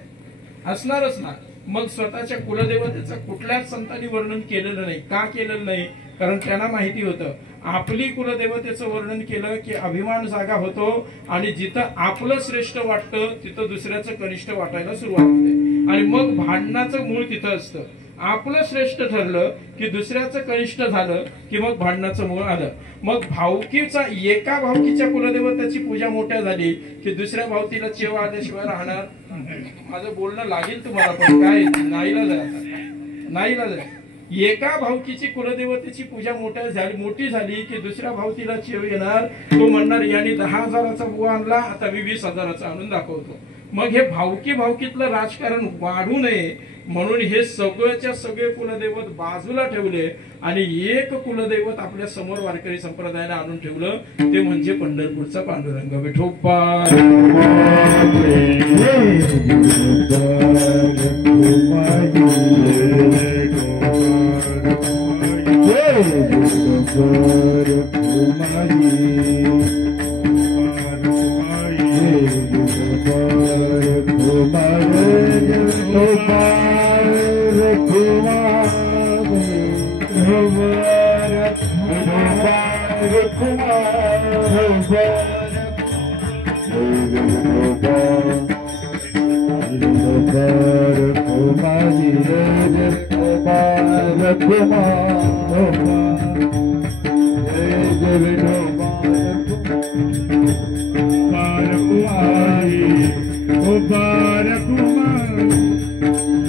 असणारच ना. मग स्वतःच्या कुलदेवतेचं कुठल्याच संतांनी वर्णन केलेलं नाही. का केलेलं नाही? कारण त्यांना माहिती होतं आपली कुलदेवतेचं वर्णन केलं की अभिमान जागा होतो आणि जिथं आपलं श्रेष्ठ वाटतं तिथं दुसऱ्याचं कनिष्ठ वाटायला सुरुवात होते आणि मग भांडणाचं मूळ तिथं असतं. आपलं श्रेष्ठ ठरलं की दुसऱ्याचं कनिष्ठ झालं की मग भांडणाचं मूळ आलं. मग भावकीचा, एका भावकीच्या कुलदेवताची पूजा मोठ्या झाली की दुसऱ्या भावतीला चेवा आल्याशिवाय राहणार. माझं बोलणं लागेल तुम्हाला पण काय नाहीला जरा एका भावकीची कुलदेवतेची पूजा मोठी झाली की दुसऱ्या भावतीला चेव येणार. तो म्हणणार यांनी 10,000चा बुवा आणला, आता मी 20,000चा आणून दाखवतो. मग हे भावकीतलं राजकारण वाढू नये म्हणून हे सगळ्याच्या सगळे कुलदैवत बाजूला ठेवले आणि एक कुलदैवत आपल्या समोर वारकरी संप्रदायाने आणून ठेवलं, ते म्हणजे पंढरपूरचा पांडुरंग विठोबा.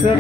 हे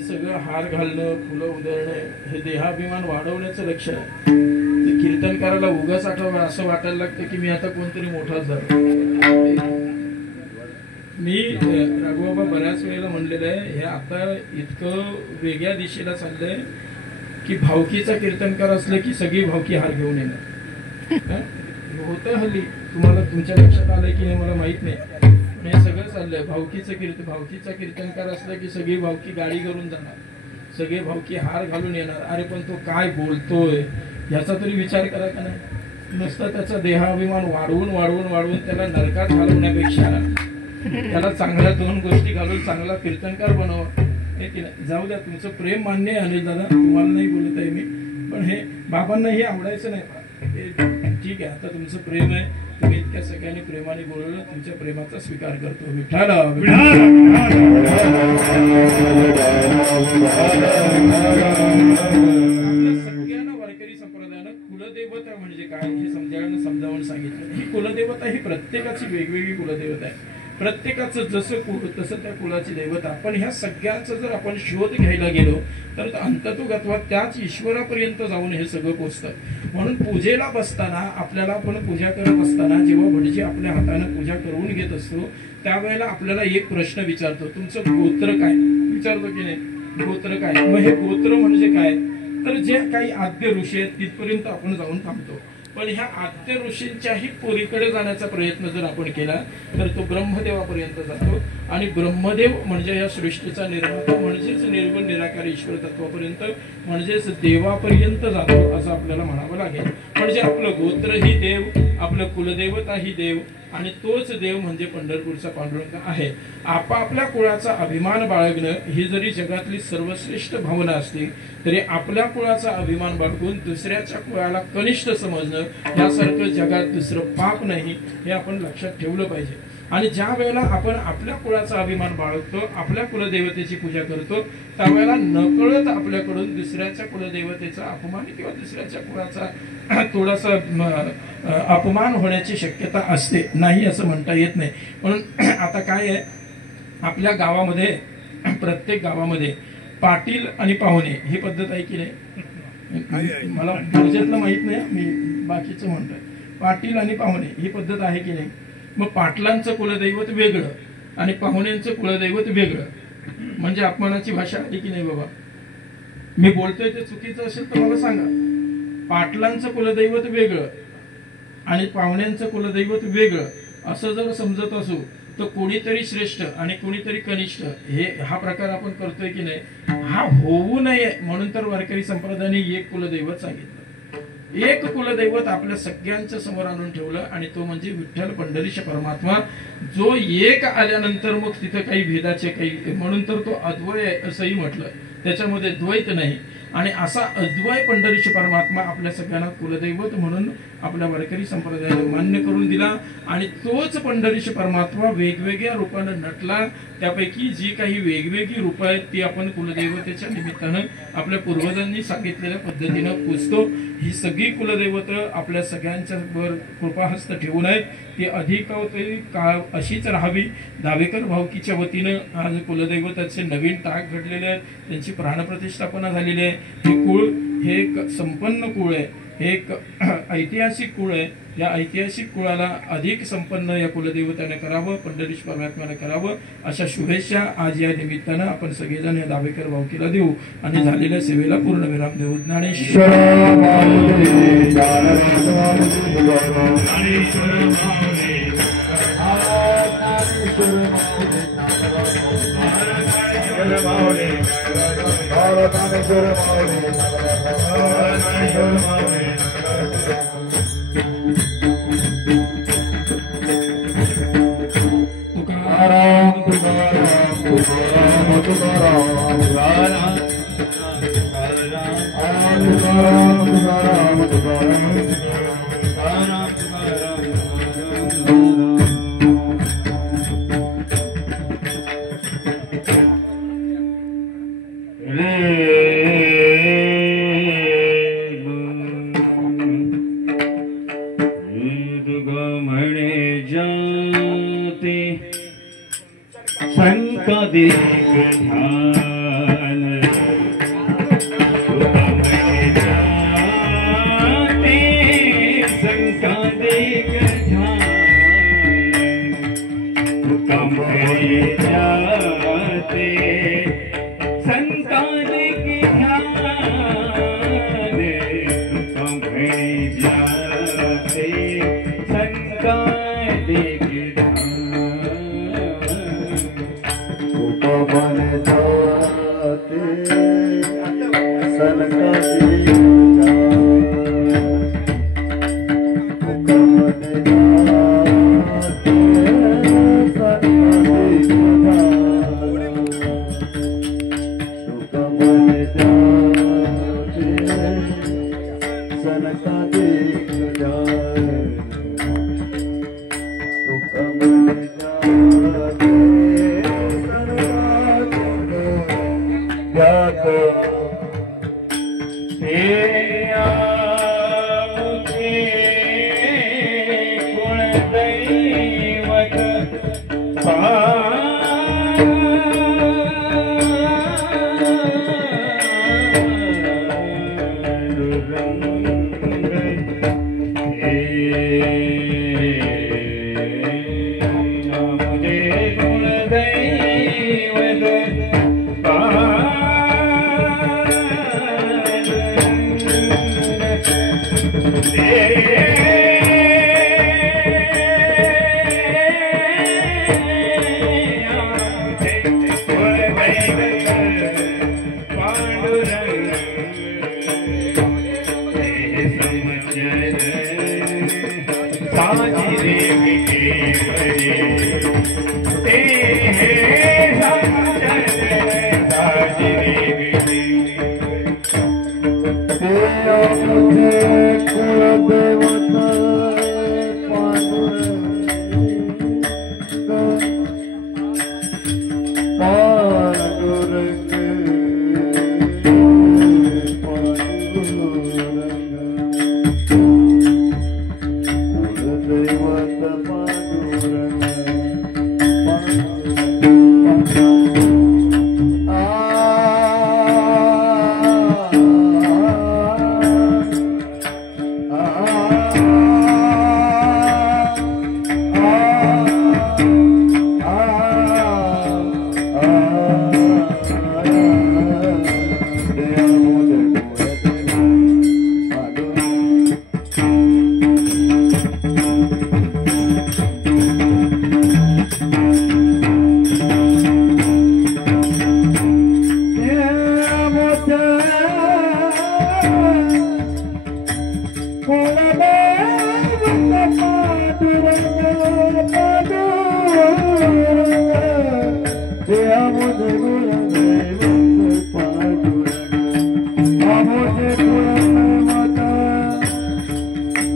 सगळं हार घालणं, फुलं उधळणं हे देहाभिमान वाढवण्याचं लक्षण आहे. ते कीर्तनकाराला उगाच आठवलं असं वाटायला लागतं की मी आता कोणतरी मोठा झालो. मी राघोबा बऱ्याच वेळेला म्हणलेलं आहे, हे आता इतकं वेगळ्या दिशेला चाललंय की भावकीचा कीर्तनकार असलं की सगळी भावकी हार घेऊन येणार. होतं हल्ली, तुम्हाला तुमच्या लक्षात आलंय की नाही मला माहित नाही, हे सगळं चाललंय. भावकीचा कीर्तनकार असलं की सगळी भावकी गाडी करून जाणार, सगळे भावकी हार घालून येणार. अरे पण तो काय बोलतोय याचा तरी विचार करा का नाही. नुसतं त्याचा देहाभिमान वाढवून वाढवून वाढवून त्याला नरकात घालवण्यापेक्षा त्याला चांगल्या दोन गोष्टी घालून चांगला कीर्तनकार बनवा. हे की नाही. जाऊ द्या, तुमचं प्रेम मान्य आहे अनिल दादा, तुम्हाला नाही बोलत आहे मी, पण हे बाबांनाही आवडायचं नाही. ठीक आहे, आता तुमचं प्रेम आहे, तुम्ही इतक्या सगळ्यांनी प्रेमाने बोलवलं, तुमच्या प्रेमाचा स्वीकार करतो. विठ्ठल सगळ्यांना वारकरी संप्रदायानं कुलदेवता म्हणजे काय हे समजावून सांगितलं. ही कुलदेवता ही प्रत्येकाची वेगवेगळी कुलदेवता आहे. प्रत्येकाचं जसं कुळ तसं त्या कुलाची देवता. पण ह्या सगळ्यांचा जर आपण शोध घ्यायला गेलो तर अंततोगत्वा त्याच ईश्वरापर्यंत जाऊन हे सगळं पोचतं. म्हणून पूजेला बसताना आपल्याला आपण पूजा करत असताना जेव्हा भटजी आपल्या हाताने पूजा करून घेत असतो त्यावेळेला आपल्याला एक प्रश्न विचारतो, तुमचं गोत्र काय विचारतो की नाही. गोत्र काय, मग हे गोत्र म्हणजे काय, तर जे काही आद्य ऋषी आहेत तिथपर्यंत आपण जाऊन थांबतो. पण ह्या आद्य ऋषींच्याही पुरीकडे जाण्याचा प्रयत्न जर आपण केला तर तो ब्रह्मदेवापर्यंत जातो. आणि ब्रह्मदेव म्हणजे या सृष्टीचा निर्माता म्हणजेच निर्गुण निराकार ईश्वर तत्वापर्यंत म्हणजेच देवापर्यंत जातो असं आपल्याला म्हणावं लागेल. म्हणजे आपलं गोत्रही देव, आपलं कुलदेवताही देव आणि तोच देव म्हणजे पंढरपूरचा पांडुरंग आहे. आपापल्या कुळाचा अभिमान बाळगणं ही जरी जगातली सर्वश्रेष्ठ भावना असली तरी आपल्या कुळाचा अभिमान बाळगून दुसऱ्याच्या कुळाला कनिष्ठ समजणं यासारखं जगात दुसरं पाप नाही, हे आपण लक्षात ठेवलं पाहिजे. आणि ज्या वेळेला आपण आपल्या कुळाचा अभिमान बाळगतो, आपल्या कुलदेवतेची पूजा करतो, त्यावेळेला नकळत आपल्याकडून दुसऱ्याच्या कुलदेवतेचा अपमान किंवा दुसऱ्याच्या कुळाचा थोडासा अपमान होण्याची शक्यता असते. नाही असं म्हणता येत नाही. म्हणून आता काय आहे, आपल्या गावामध्ये प्रत्येक गावामध्ये पाटील आणि पाहुणे ही पद्धत आहे की नाही. मला पूजेतलं माहित नाही, मी बाकीचं म्हणतोय. पाटील आणि पाहुणे ही पद्धत आहे की नाही. मग पाटलांचं कुलदैवत वेगळं आणि पाहुण्यांचं कुलदैवत वेगळं, म्हणजे अपमानाची भाषा आली की नाही बाबा. मी बोलतोय ते चुकीचं असेल तर मला सांगा. पाटलांचं कुलदैवत वेगळं आणि पाहुण्यांचं कुलदैवत वेगळं असं जर समजत असू तर कोणीतरी श्रेष्ठ आणि कोणीतरी कनिष्ठ हा प्रकार आपण करतोय की नाही, हा होऊ नये म्हणून तर वारकरी संप्रदायाने एक कुलदैवत सांगितलं. एक कुलदैवत आपल्या सगळ्यांच्या समोर आणून ठेवलं आणि तो म्हणजे विठ्ठल पंढरीश परमात्मा. जो एक आल्यानंतर मग तिथं काही भेदाचे काही म्हणून तर तो अद्वय असंही म्हटलं, त्याच्यामध्ये द्वैत नाही. आणि असा अद्वय पंढरीश परमात्मा आपल्या सगळ्यांना कुलदैवत म्हणून आपल्या वारकरी संप्रदायाने मान्य करून दिला आणि तोच पंढरीश परमात्मा वेगवेगळ्या रूपानं नटला. त्यापैकी जी काही वेगवेगळी रूपं आहेत ती आपण कुलदैवतेच्या निमित्तानं आपल्या पूर्वजांनी सांगितलेल्या पद्धतीनं पूजतो. ही सगळी कुलदैवत आपल्या सगळ्यांच्या वर कृपाहस्त ठेवून आहेत. ती अधिक काळ अशीच राहावी. दावेकर भावकीच्या वतीनं आज कुलदैवताचे नवीन टाक घडलेले आहेत. त्यांची प्राणप्रतिष्ठापना झालेली आहे. हे कुळ हे एक संपन्न कुळ आहे. हे एक ऐतिहासिक कुळ आहे. या ऐतिहासिक कुळाला अधिक संपन्न या कुलदेवताने करावं, पंढरीश परमात्म्याने करावं अशा शुभेच्छा आज या निमित्तानं आपण सगळेजण या दावेकर भावकीला देऊ आणि झालेल्या सेवेला पूर्णविराम देऊ. ज्ञानेश्वर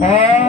Ah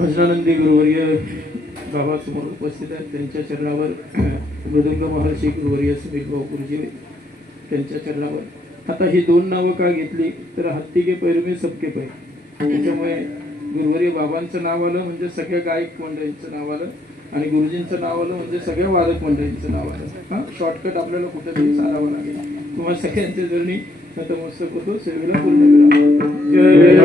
भजनानंदी गुरुवर्य बाबा समोर उपस्थित आहेत, त्यांच्या चरणावर मृदंग महर्षी गुरुवर्य सुमित भाऊ गुरुजी त्यांच्या चरणावर. आता ही दोन नावं का घेतली तर हत्ती के पैर में सबके पैर, त्याच्यामुळे गुरुवर्य बाबांचं नाव आलं म्हणजे सगळ्या गायक मंडळींचं नाव आलं आणि गुरुजींचं नाव आलं म्हणजे सगळ्या वादक मंडळींचं नाव आलं. हा शॉर्टकट आपल्याला कुठेतरी साधावं लागेल. तुम्हाला सगळ्यांच्या जर्नी नतमस्तक होतो, सेवेला पूर्ण करा. जय